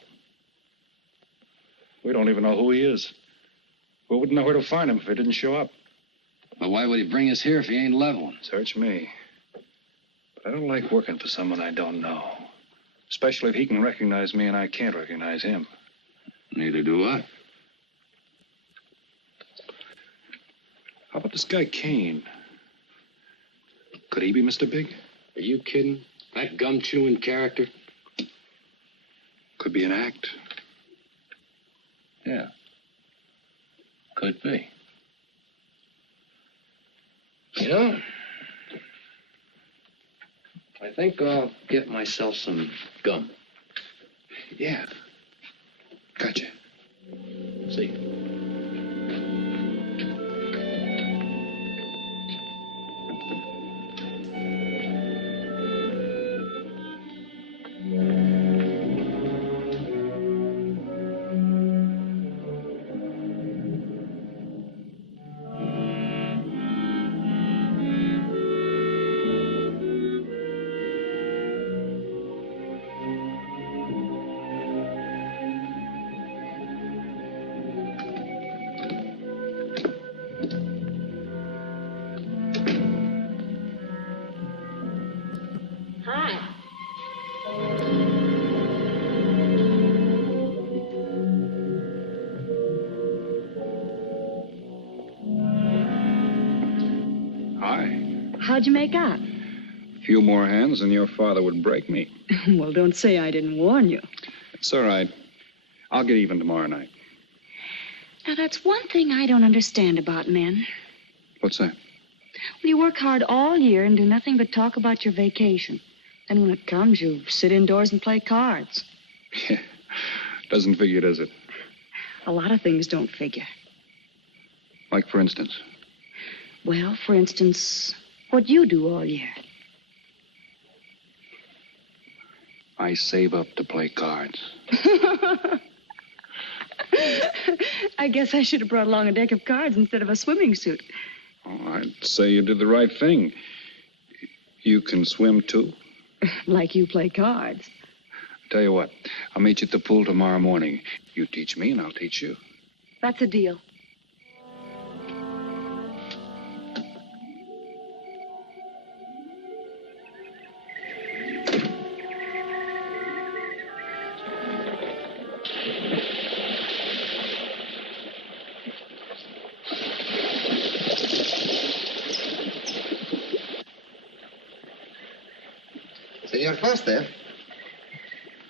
We don't even know who he is. We wouldn't know where to find him if he didn't show up. But why would he bring us here if he ain't leveling? Search me. But I don't like working for someone I don't know. Especially if he can recognize me and I can't recognize him. Neither do I. How about this guy Kane? Could he be Mr. Big? Are you kidding? That gum-chewing character? Could be an act. Yeah. Could be. You know, I think I'll get myself some gum. Yeah. Gotcha. See. How'd you make out? A few more hands and your father would break me. Well, don't say I didn't warn you. It's all right. I'll get even tomorrow night. Now, that's one thing I don't understand about men. What's that? Well, you work hard all year and do nothing but talk about your vacation. Then when it comes, you sit indoors and play cards. Yeah. Doesn't figure, does it? A lot of things don't figure. Like, for instance? Well, for instance, what you do all year. I save up to play cards. I guess I should have brought along a deck of cards instead of a swimming suit. Oh, I'd say you did the right thing. You can swim, too? Like you play cards. Tell you what, I'll meet you at the pool tomorrow morning. You teach me and I'll teach you. That's a deal. Señor Foster,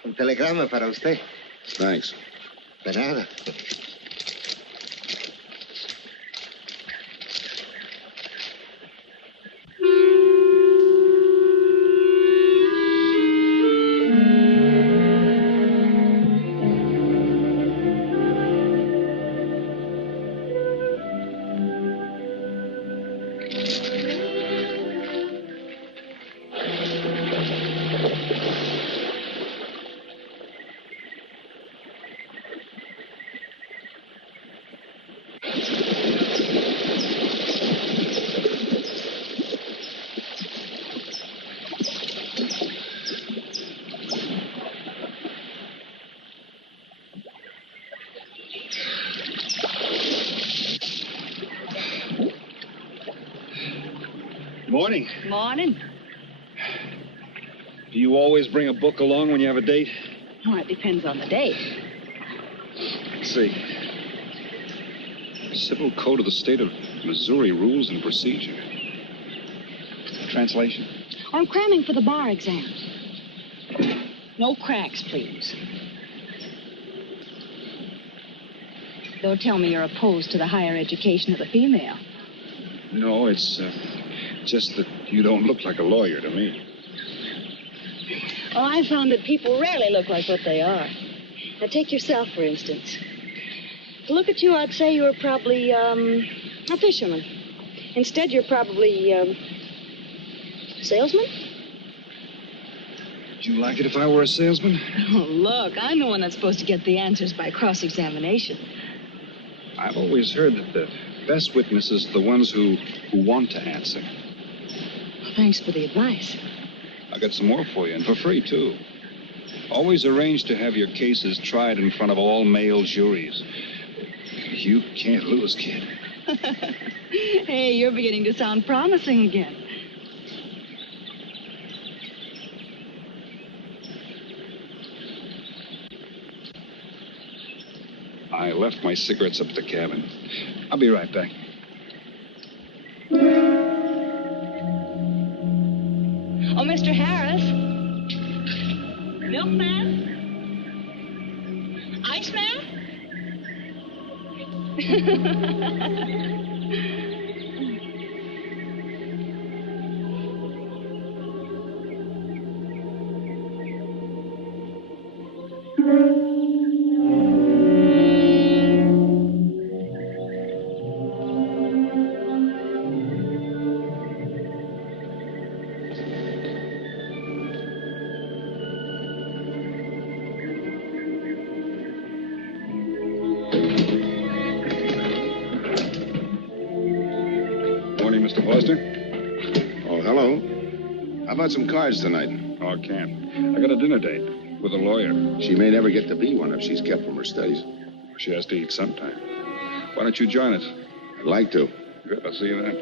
un telegrama para usted. Thanks. De nada. Morning. Morning. Do you always bring a book along when you have a date? Well, it depends on the date. Let's see. Civil Code of the State of Missouri Rules and Procedure. Translation? I'm cramming for the bar exam. No cracks, please. Don't tell me you're opposed to the higher education of the female. No, it's just that you don't look like a lawyer to me. Well, I found that people rarely look like what they are. Now, take yourself, for instance. To look at you, I'd say you were probably, a fisherman. Instead, you're probably, salesman? Would you like it if I were a salesman? Oh, look, I'm the one that's supposed to get the answers by cross-examination. I've always heard that the best witnesses are the ones who want to answer. Well, thanks for the advice. I got some more for you, and for free, too. Always arrange to have your cases tried in front of all male juries. You can't lose, kid. Hey, you're beginning to sound promising again. I left my cigarettes up at the cabin. I'll be right back. Oh, Mr. Harris. Milkman? Iceman? Morning, Mr. Foster. Oh, hello. How about some cards tonight? Oh, I can't. I got a dinner date with a lawyer. She may never get to be one if she's kept from her studies. She has to eat sometime. Why don't you join us? I'd like to. Good, I'll see you then.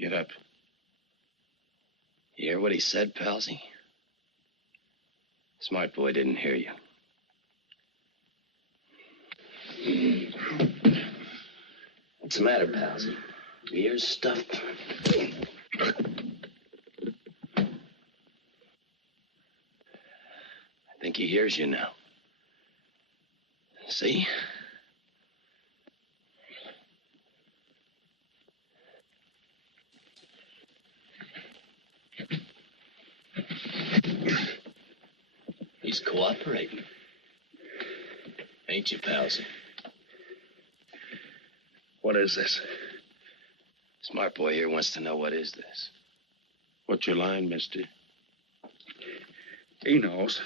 Get up. You hear what he said, Palsy? Smart boy didn't hear you. What's the matter, Palsy? Your ears stuffed? I think he hears you now. See? He's cooperating. Ain't you, Palsy? What is this? Smart boy here wants to know what is this. What's your line, mister? He knows.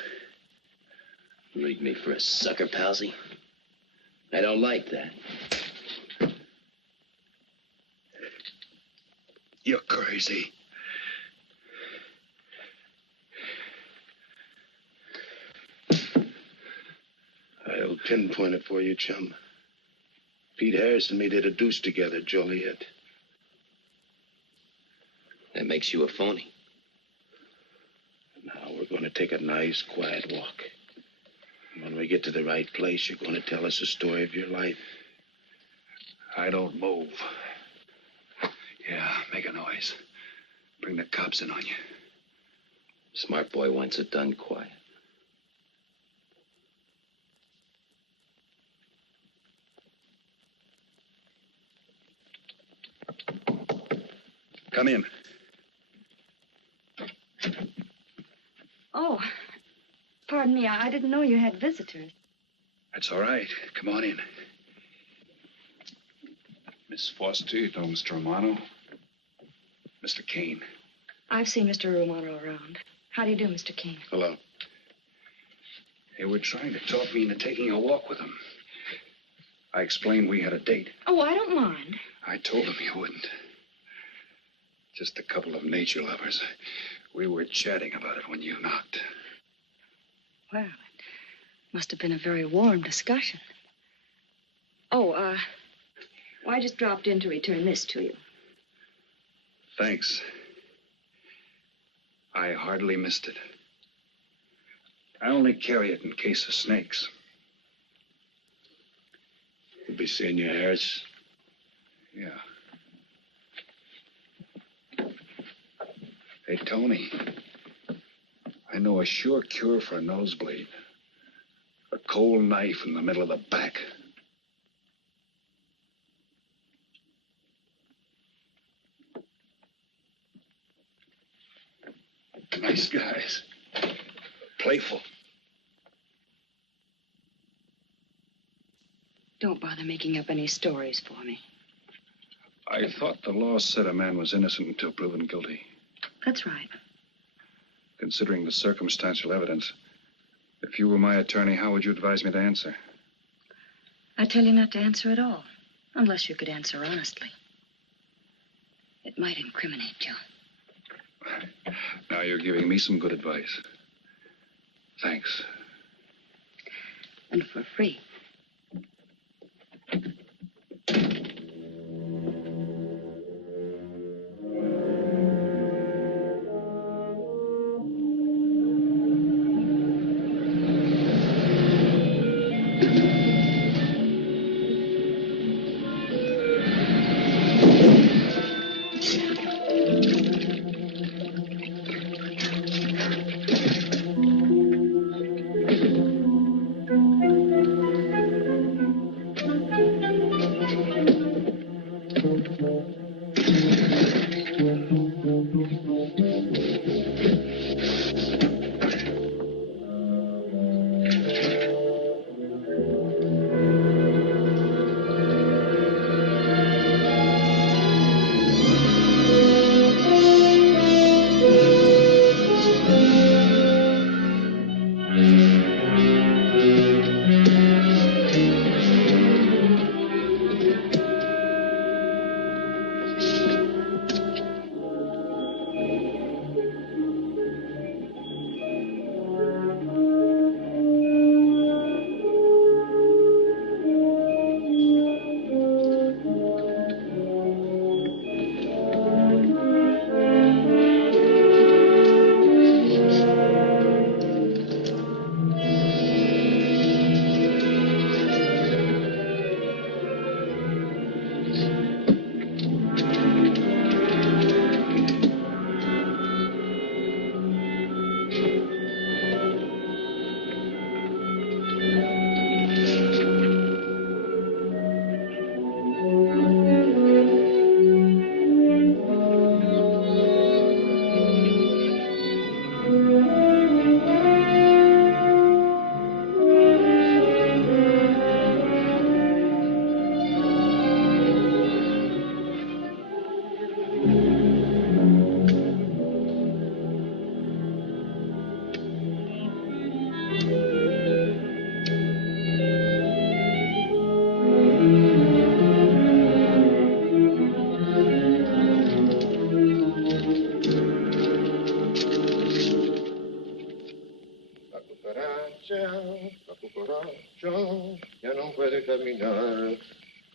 Leave me for a sucker, Palsy. I don't like that. You're crazy. I'll pinpoint it for you, chum. Pete Harris and me did a deuce together, Joliet. That makes you a phony. Now we're going to take a nice, quiet walk. When we get to the right place, you're going to tell us the story of your life. I don't move. Yeah, make a noise. Bring the cops in on you. Smart boy wants it done quiet. Come in. Oh, pardon me. I didn't know you had visitors. That's all right. Come on in. Miss Foster, you know Mr. Romano? Mr. Kane. I've seen Mr. Romano around. How do you do, Mr. Kane? Hello. They were trying to talk me into taking a walk with them. I explained we had a date. Oh, I don't mind. I told them you wouldn't. Just a couple of nature lovers. We were chatting about it when you knocked. Well, it must have been a very warm discussion. Oh, well, I just dropped in to return this to you. Thanks. I hardly missed it. I only carry it in case of snakes. You'll be seeing your Harris? Yeah. Hey, Tony. I know a sure cure for a nosebleed. A cold knife in the middle of the back. Nice guys. Playful. Don't bother making up any stories for me. I thought the law said a man was innocent until proven guilty. That's right. Considering the circumstantial evidence, if you were my attorney, how would you advise me to answer? I tell you not to answer at all, unless you could answer honestly. It might incriminate you. Now you're giving me some good advice. Thanks. And for free.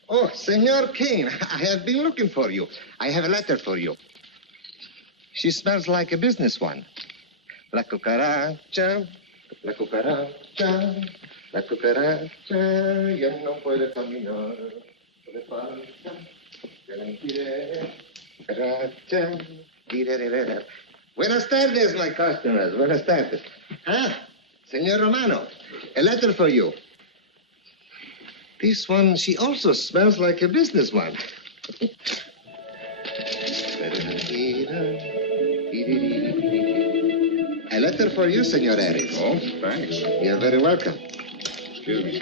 Oh, Senor Kane, I have been looking for you. I have a letter for you. She smells like a business one. La cucaracha, la cucaracha. La cucaracha ya no puede caminar. Le falta que cucaracha. Buenas tardes, my customers. Buenas tardes. Ah, Senor Romano, a letter for you. This one, she also smells like a businessman. A letter for you, Senor Harris. Oh, thanks. You're very welcome. Excuse me.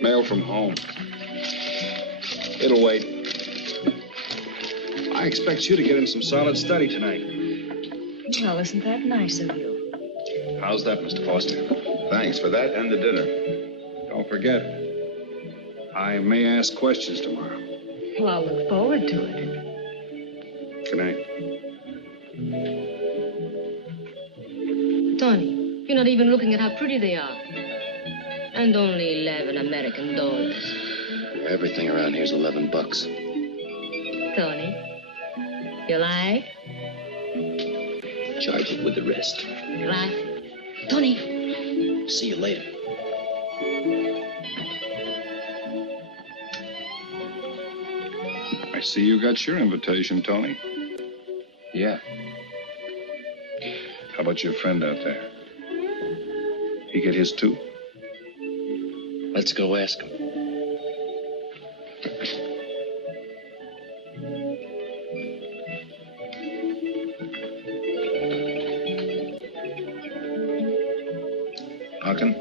Mail from home. It'll wait. I expect you to get in some solid study tonight. Well, isn't that nice of you? How's that, Mr. Foster? Thanks for that and the dinner. Don't forget, I may ask questions tomorrow. Well, I'll look forward to it. Good night. Tony, you're not even looking at how pretty they are. And only 11 American dollars. Everything around here's $11. Tony, you like? Charge it with the rest. Gracias. Tony. See you later. I see you got your invitation, Tony. Yeah. How about your friend out there? He get his too? Let's go ask him. Duncan,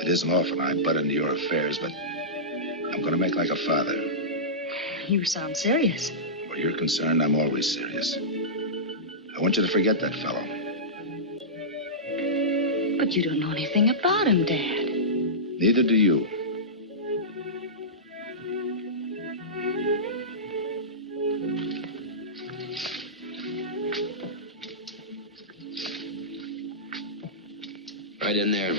it isn't often I butt into your affairs, but I'm going to make like a father. You sound serious. Where you're concerned, I'm always serious. I want you to forget that fellow. But you don't know anything about him, Dad. Neither do you. Right in there.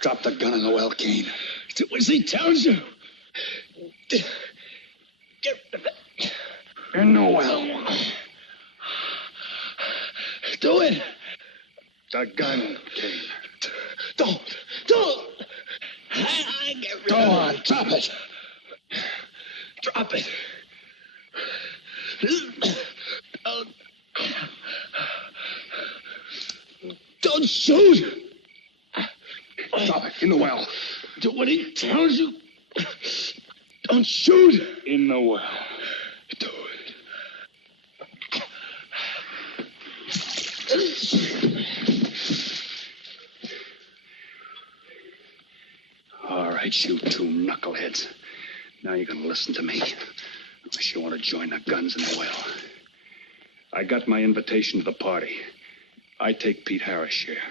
Drop the gun in the well, Kane. Do as he tells you. In the well. Do it. The gun, Kane. Don't. I get rid Go of on, it. drop it. Drop it. Don't shoot. Drop it, in the well. Do what he tells you. Don't shoot. In the well. Do All right, you two knuckleheads. Now you're going to listen to me. Unless you want to join the guns in the well. I got my invitation to the party. I take Pete Harris' share.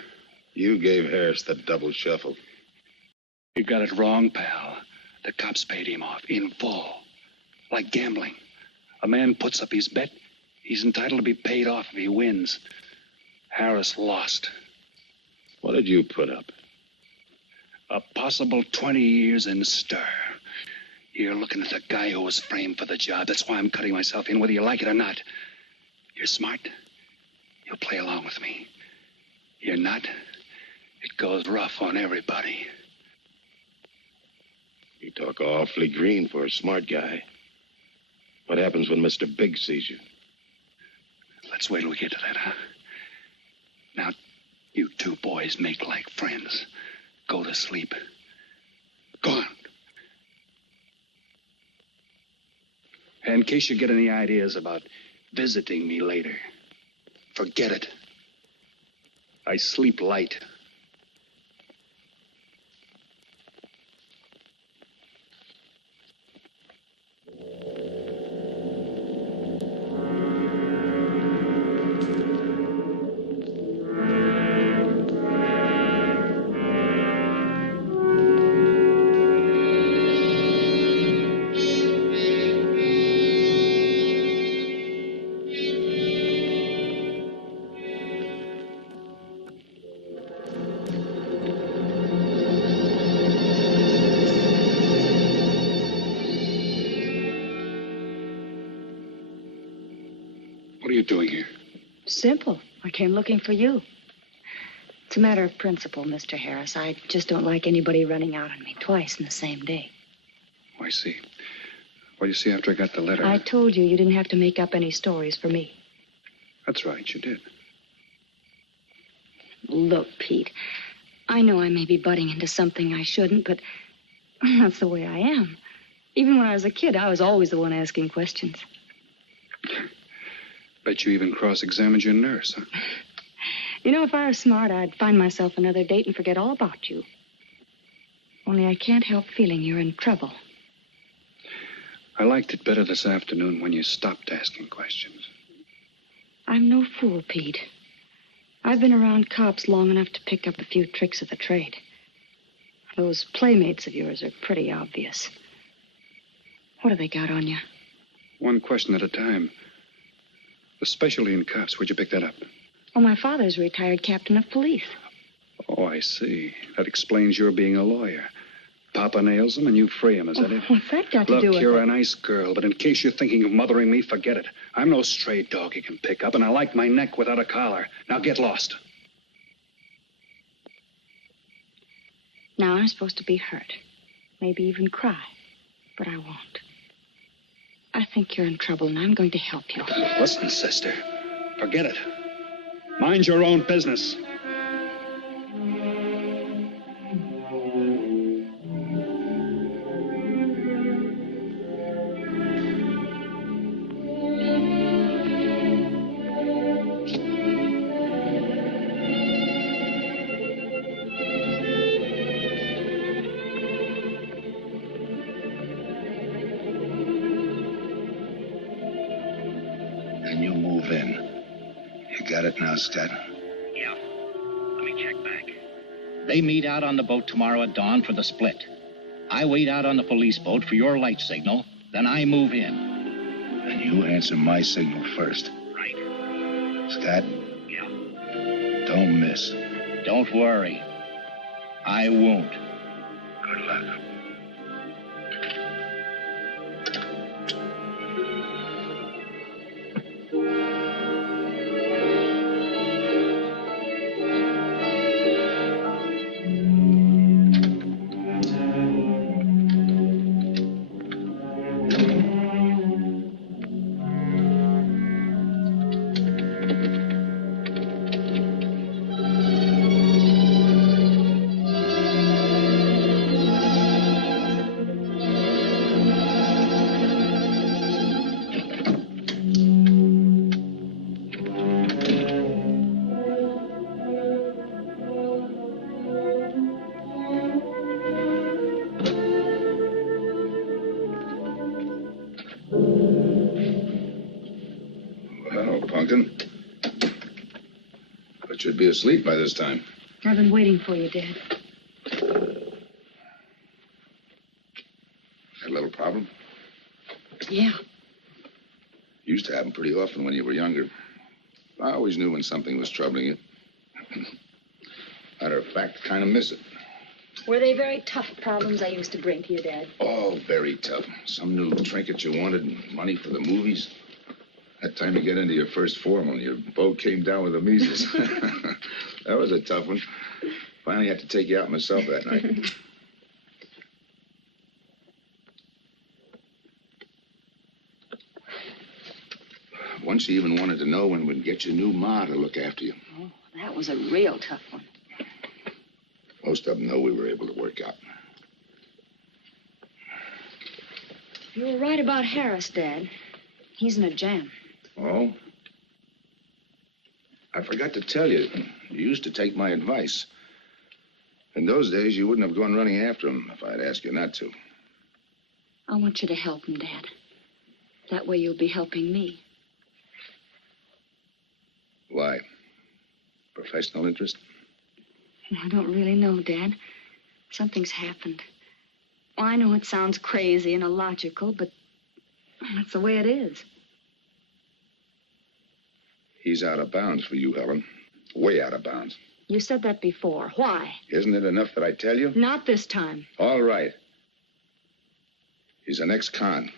You gave Harris the double shuffle. You got it wrong, pal. The cops paid him off in full. Like gambling. A man puts up his bet, he's entitled to be paid off if he wins. Harris lost. What did you put up? A possible 20 years in stir. You're looking at the guy who was framed for the job. That's why I'm cutting myself in, whether you like it or not. You're smart. You'll play along with me. You're not. It goes rough on everybody. You talk awfully green for a smart guy. What happens when Mr. Big sees you? Let's wait till we get to that, huh? Now, you two boys make like friends. Go to sleep. Go on. And in case you get any ideas about visiting me later, forget it. I sleep light. Simple. I came looking for you. It's a matter of principle, Mr. Harris. I just don't like anybody running out on me twice in the same day. Oh, I see. Well, you see, after I got the letter... I told you didn't have to make up any stories for me. That's right, you did. Look, Pete, I know I may be butting into something I shouldn't, but that's the way I am. Even when I was a kid, I was always the one asking questions. Bet you even cross-examined your nurse, huh? You know, if I was smart, I'd find myself another date and forget all about you. Only I can't help feeling you're in trouble. I liked it better this afternoon when you stopped asking questions. I'm no fool, Pete. I've been around cops long enough to pick up a few tricks of the trade. Those playmates of yours are pretty obvious. What have they got on you? One question at a time. The specialty in cops, where'd you pick that up? Well, my father's a retired captain of police. Oh, I see. That explains your being a lawyer. Papa nails him and you free him, is that it? What's that got to do with it? Look, you're a nice girl, but in case you're thinking of mothering me, forget it. I'm no stray dog you can pick up, and I like my neck without a collar. Now get lost. Now I'm supposed to be hurt. Maybe even cry. But I won't. I think you're in trouble, and I'm going to help you. Listen, sister. Forget it. Mind your own business. Can you move in? You got it now, Scott? Yeah. Let me check back. They meet out on the boat tomorrow at dawn for the split. I wait out on the police boat for your light signal, then I move in. And you answer my signal first. Right. Scott? Yeah. Don't miss. Don't worry. I won't. Good luck. But you'd be asleep by this time. I've been waiting for you, Dad. Had a little problem? Yeah. Used to happen pretty often when you were younger. I always knew when something was troubling you. Matter of fact, kind of miss it. Were they very tough problems I used to bring to you, Dad? Oh, very tough. Some new trinket you wanted, money for the movies. That time you get into your first formal, your boat came down with the measles. That was a tough one. Finally had to take you out myself that night. Once you even wanted to know when we'd get your new ma to look after you. Oh, that was a real tough one. Most of them know we were able to work out. You were right about Harris, Dad. He's in a jam. Oh? I forgot to tell you. You used to take my advice. In those days, you wouldn't have gone running after him if I'd asked you not to. I want you to help him, Dad. That way you'll be helping me. Why? Professional interest? I don't really know, Dad. Something's happened. Well, I know it sounds crazy and illogical, but that's the way it is. He's out of bounds for you, Helen. Way out of bounds. You said that before. Why? Isn't it enough that I tell you? Not this time. All right. He's an ex-con.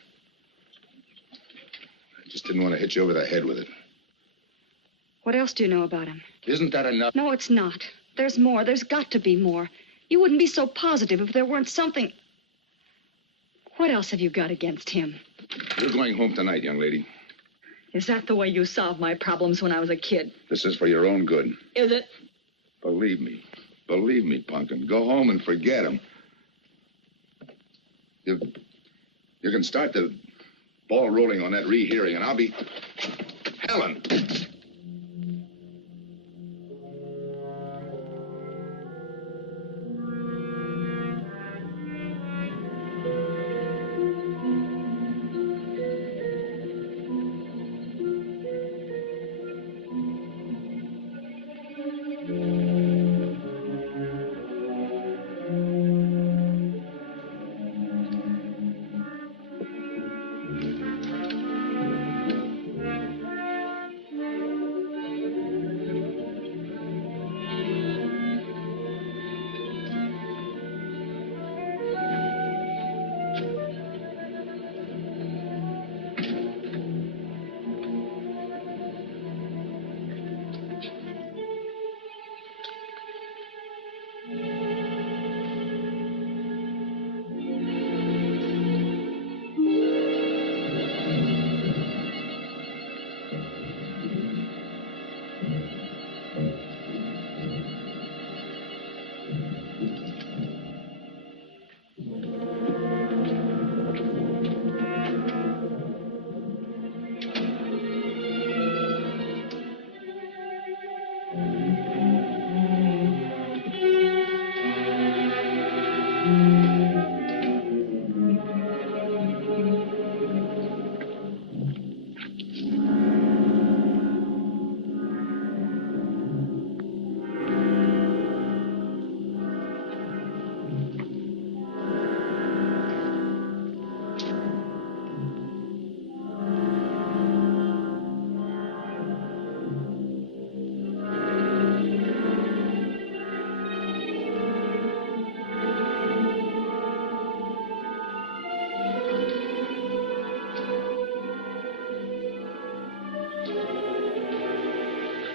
I just didn't want to hit you over the head with it. What else do you know about him? Isn't that enough? No, it's not. There's more. There's got to be more. You wouldn't be so positive if there weren't something. What else have you got against him? You're going home tonight, young lady. Is that the way you solved my problems when I was a kid? This is for your own good. Is it? Believe me. Believe me, Punkin. Go home and forget him. You can start the ball rolling on that rehearing, and I'll be... Helen!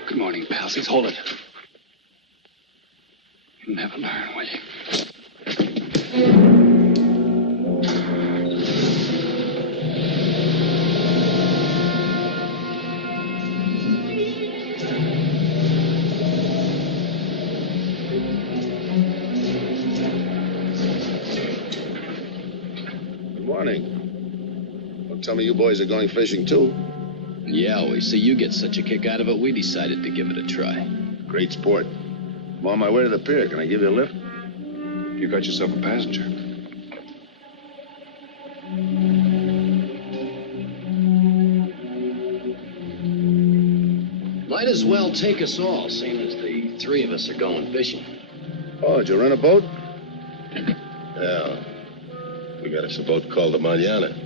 Good morning, palsies. Hold it. You never learn, will you? Good morning. Don't tell me you boys are going fishing, too. Yeah, we see you get such a kick out of it, we decided to give it a try. Great sport. I'm on my way to the pier. Can I give you a lift? You got yourself a passenger. Might as well take us all, seeing as the three of us are going fishing. Oh, did you rent a boat? Yeah. We got us a boat called the Mariana.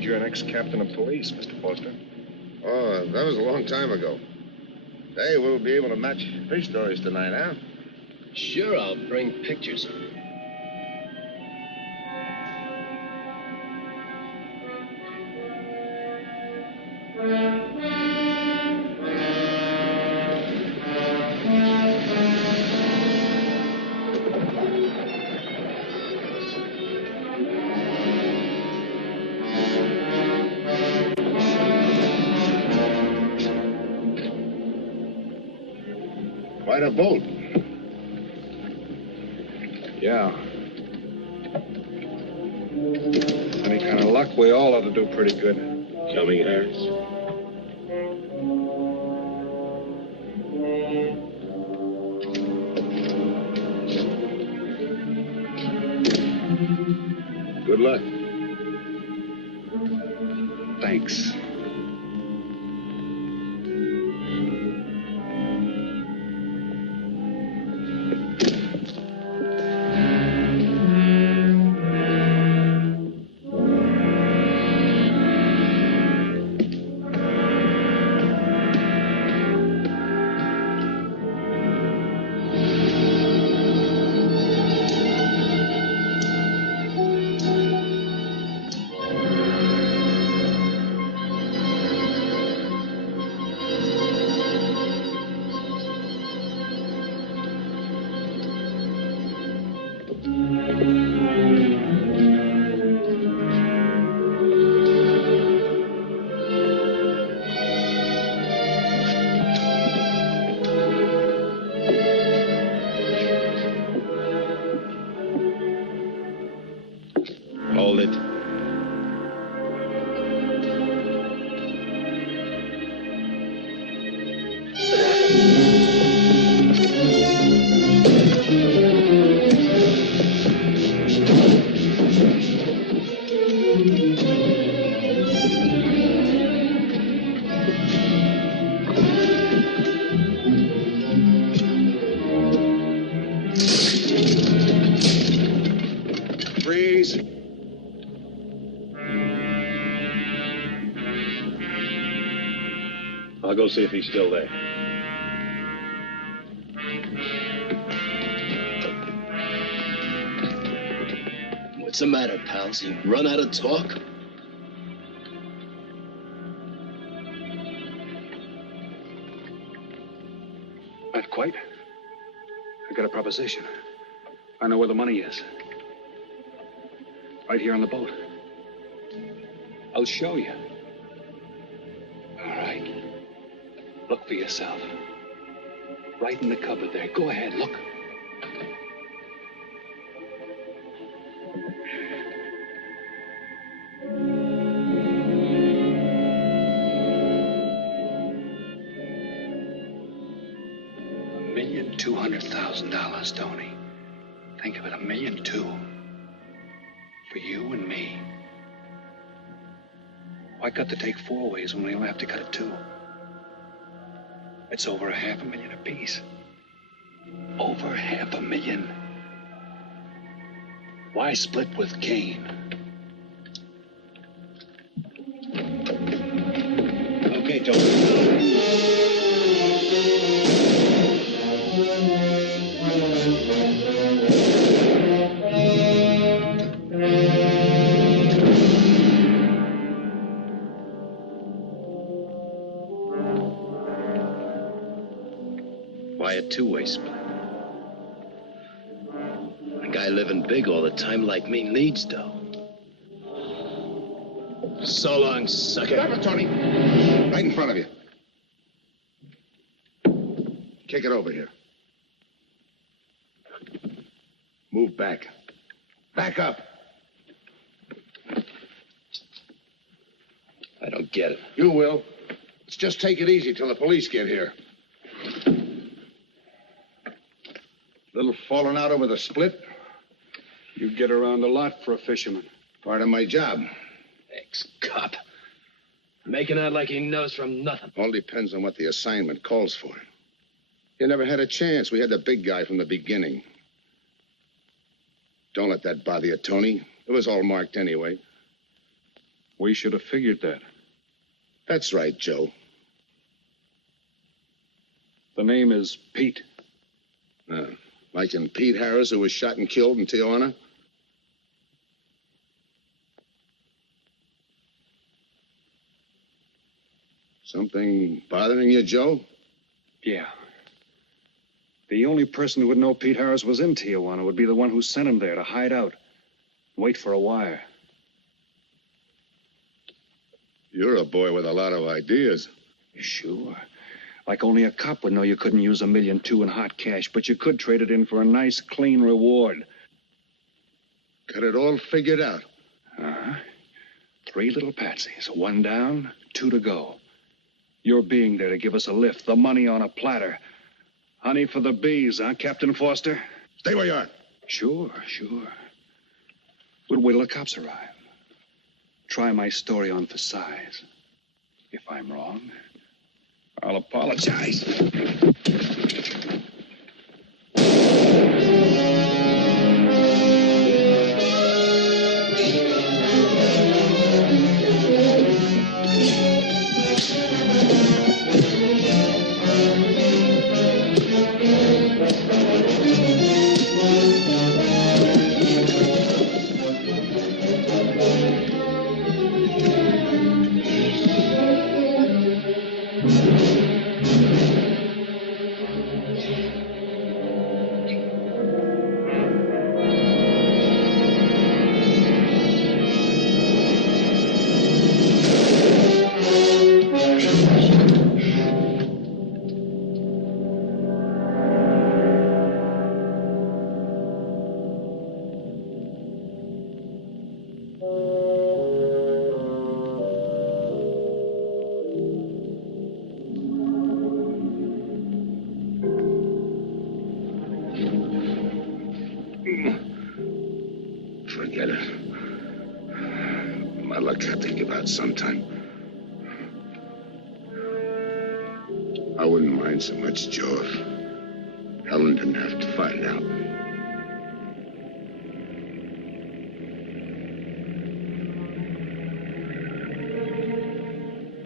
You're an ex-captain of police, Mr. Foster. Oh, that was a long time ago. Hey, we'll be able to match fish stories tonight, huh? Sure, I'll bring pictures. Quite a boat. Yeah. Any kind of luck, we all ought to do pretty good. Coming, Harris? Good luck. Thanks. Freeze. I'll go see if he's still there. What's the matter, pals? You run out of talk? Not quite. I got a proposition. I know where the money is. Right here on the boat. I'll show you. All right. Look for yourself. Right in the cupboard there. Go ahead, look. $1,200,000, Tony. Think of it, $1.2 million. For you and me. Why cut the take 4 ways when we only have to cut it 2? It's over $500,000 apiece. Over $500,000. Why split with Kane? Okay, Tony. Why a two-way split? A guy living big all the time like me needs dough. So long, sucker. Stop it, Tony. Right in front of you. Kick it over here. Move back. Back up. I don't get it. You will. Let's just take it easy till the police get here. Little falling out over the split. You get around a lot for a fisherman. Part of my job. Ex-cop. Making out like he knows from nothing. All depends on what the assignment calls for. You never had a chance. We had the big guy from the beginning. Don't let that bother you, Tony. It was all marked anyway. We should have figured that. That's right, Joe. The name is Pete. Like in Pete Harris, who was shot and killed in Tijuana? Something bothering you, Joe? Yeah. The only person who would know Pete Harris was in Tijuana would be the one who sent him there to hide out. Wait for a wire. You're a boy with a lot of ideas. Sure. Like only a cop would know you couldn't use $1.2 million in hot cash, but you could trade it in for a nice, clean reward. Got it all figured out. 3 little patsies. 1 down, 2 to go. Your being there to give us a lift. The money on a platter. Honey for the bees, huh, Captain Foster? Stay where you are. Sure. We'll wait till the cops arrive. Try my story on for size. If I'm wrong, I'll apologize. out sometime. I wouldn't mind so much, Joe, if Helen didn't have to find out.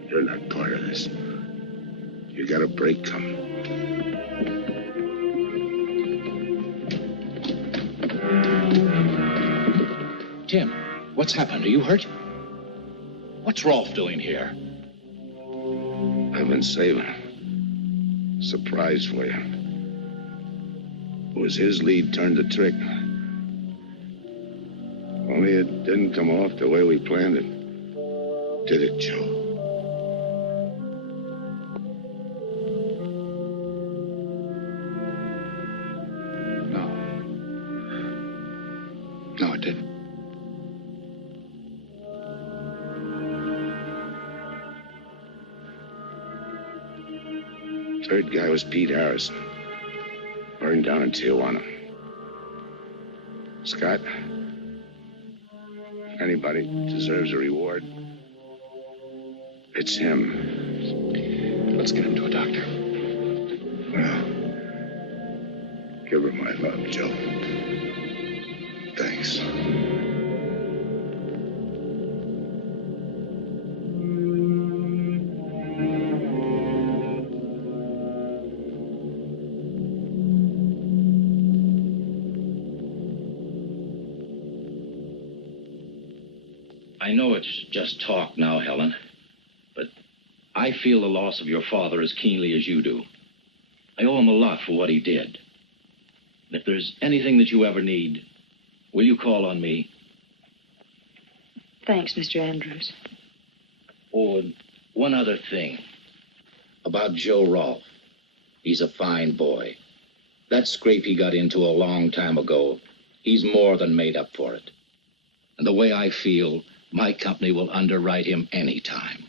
You're not part of this. You got a break coming. Tim, what's happened? Are you hurt? What's Rolfe doing here? I've been saving. Surprise for you. It was his lead turned the trick. Only it didn't come off the way we planned it. Did it, Joe? No, it didn't. Third guy was Pete Harrison. Burned down in Tijuana. Scott, if anybody deserves a reward, it's him. Let's get him to a doctor. Well, give her my love, Joe. Thanks. I know it's just talk now, Helen, but I feel the loss of your father as keenly as you do. I owe him a lot for what he did. And if there's anything that you ever need, will you call on me? Thanks, Mr. Andrews. Oh, and one other thing. About Joe Rolfe. He's a fine boy. That scrape he got into a long time ago, he's more than made up for it. And the way I feel, my company will underwrite him any time.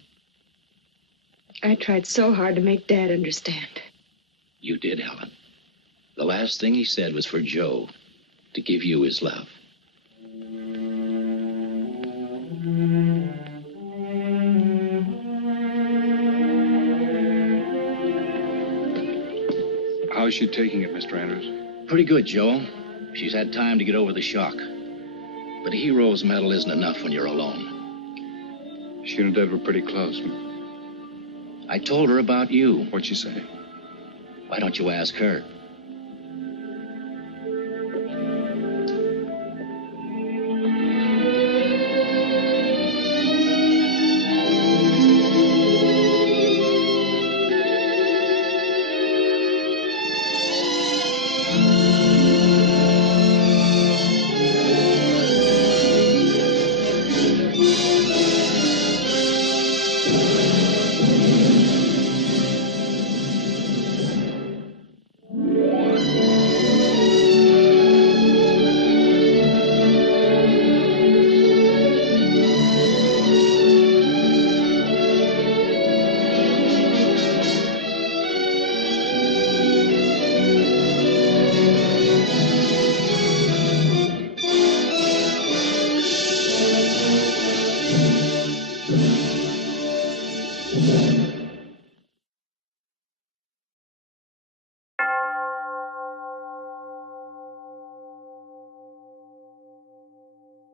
I tried so hard to make Dad understand. You did, Helen. The last thing he said was for Joe to give you his love. How's she taking it, Mr. Andrews? Pretty good, Joe. She's had time to get over the shock. But a hero's medal isn't enough when you're alone. She and Dad were pretty close. I told her about you. What'd she say? Why don't you ask her?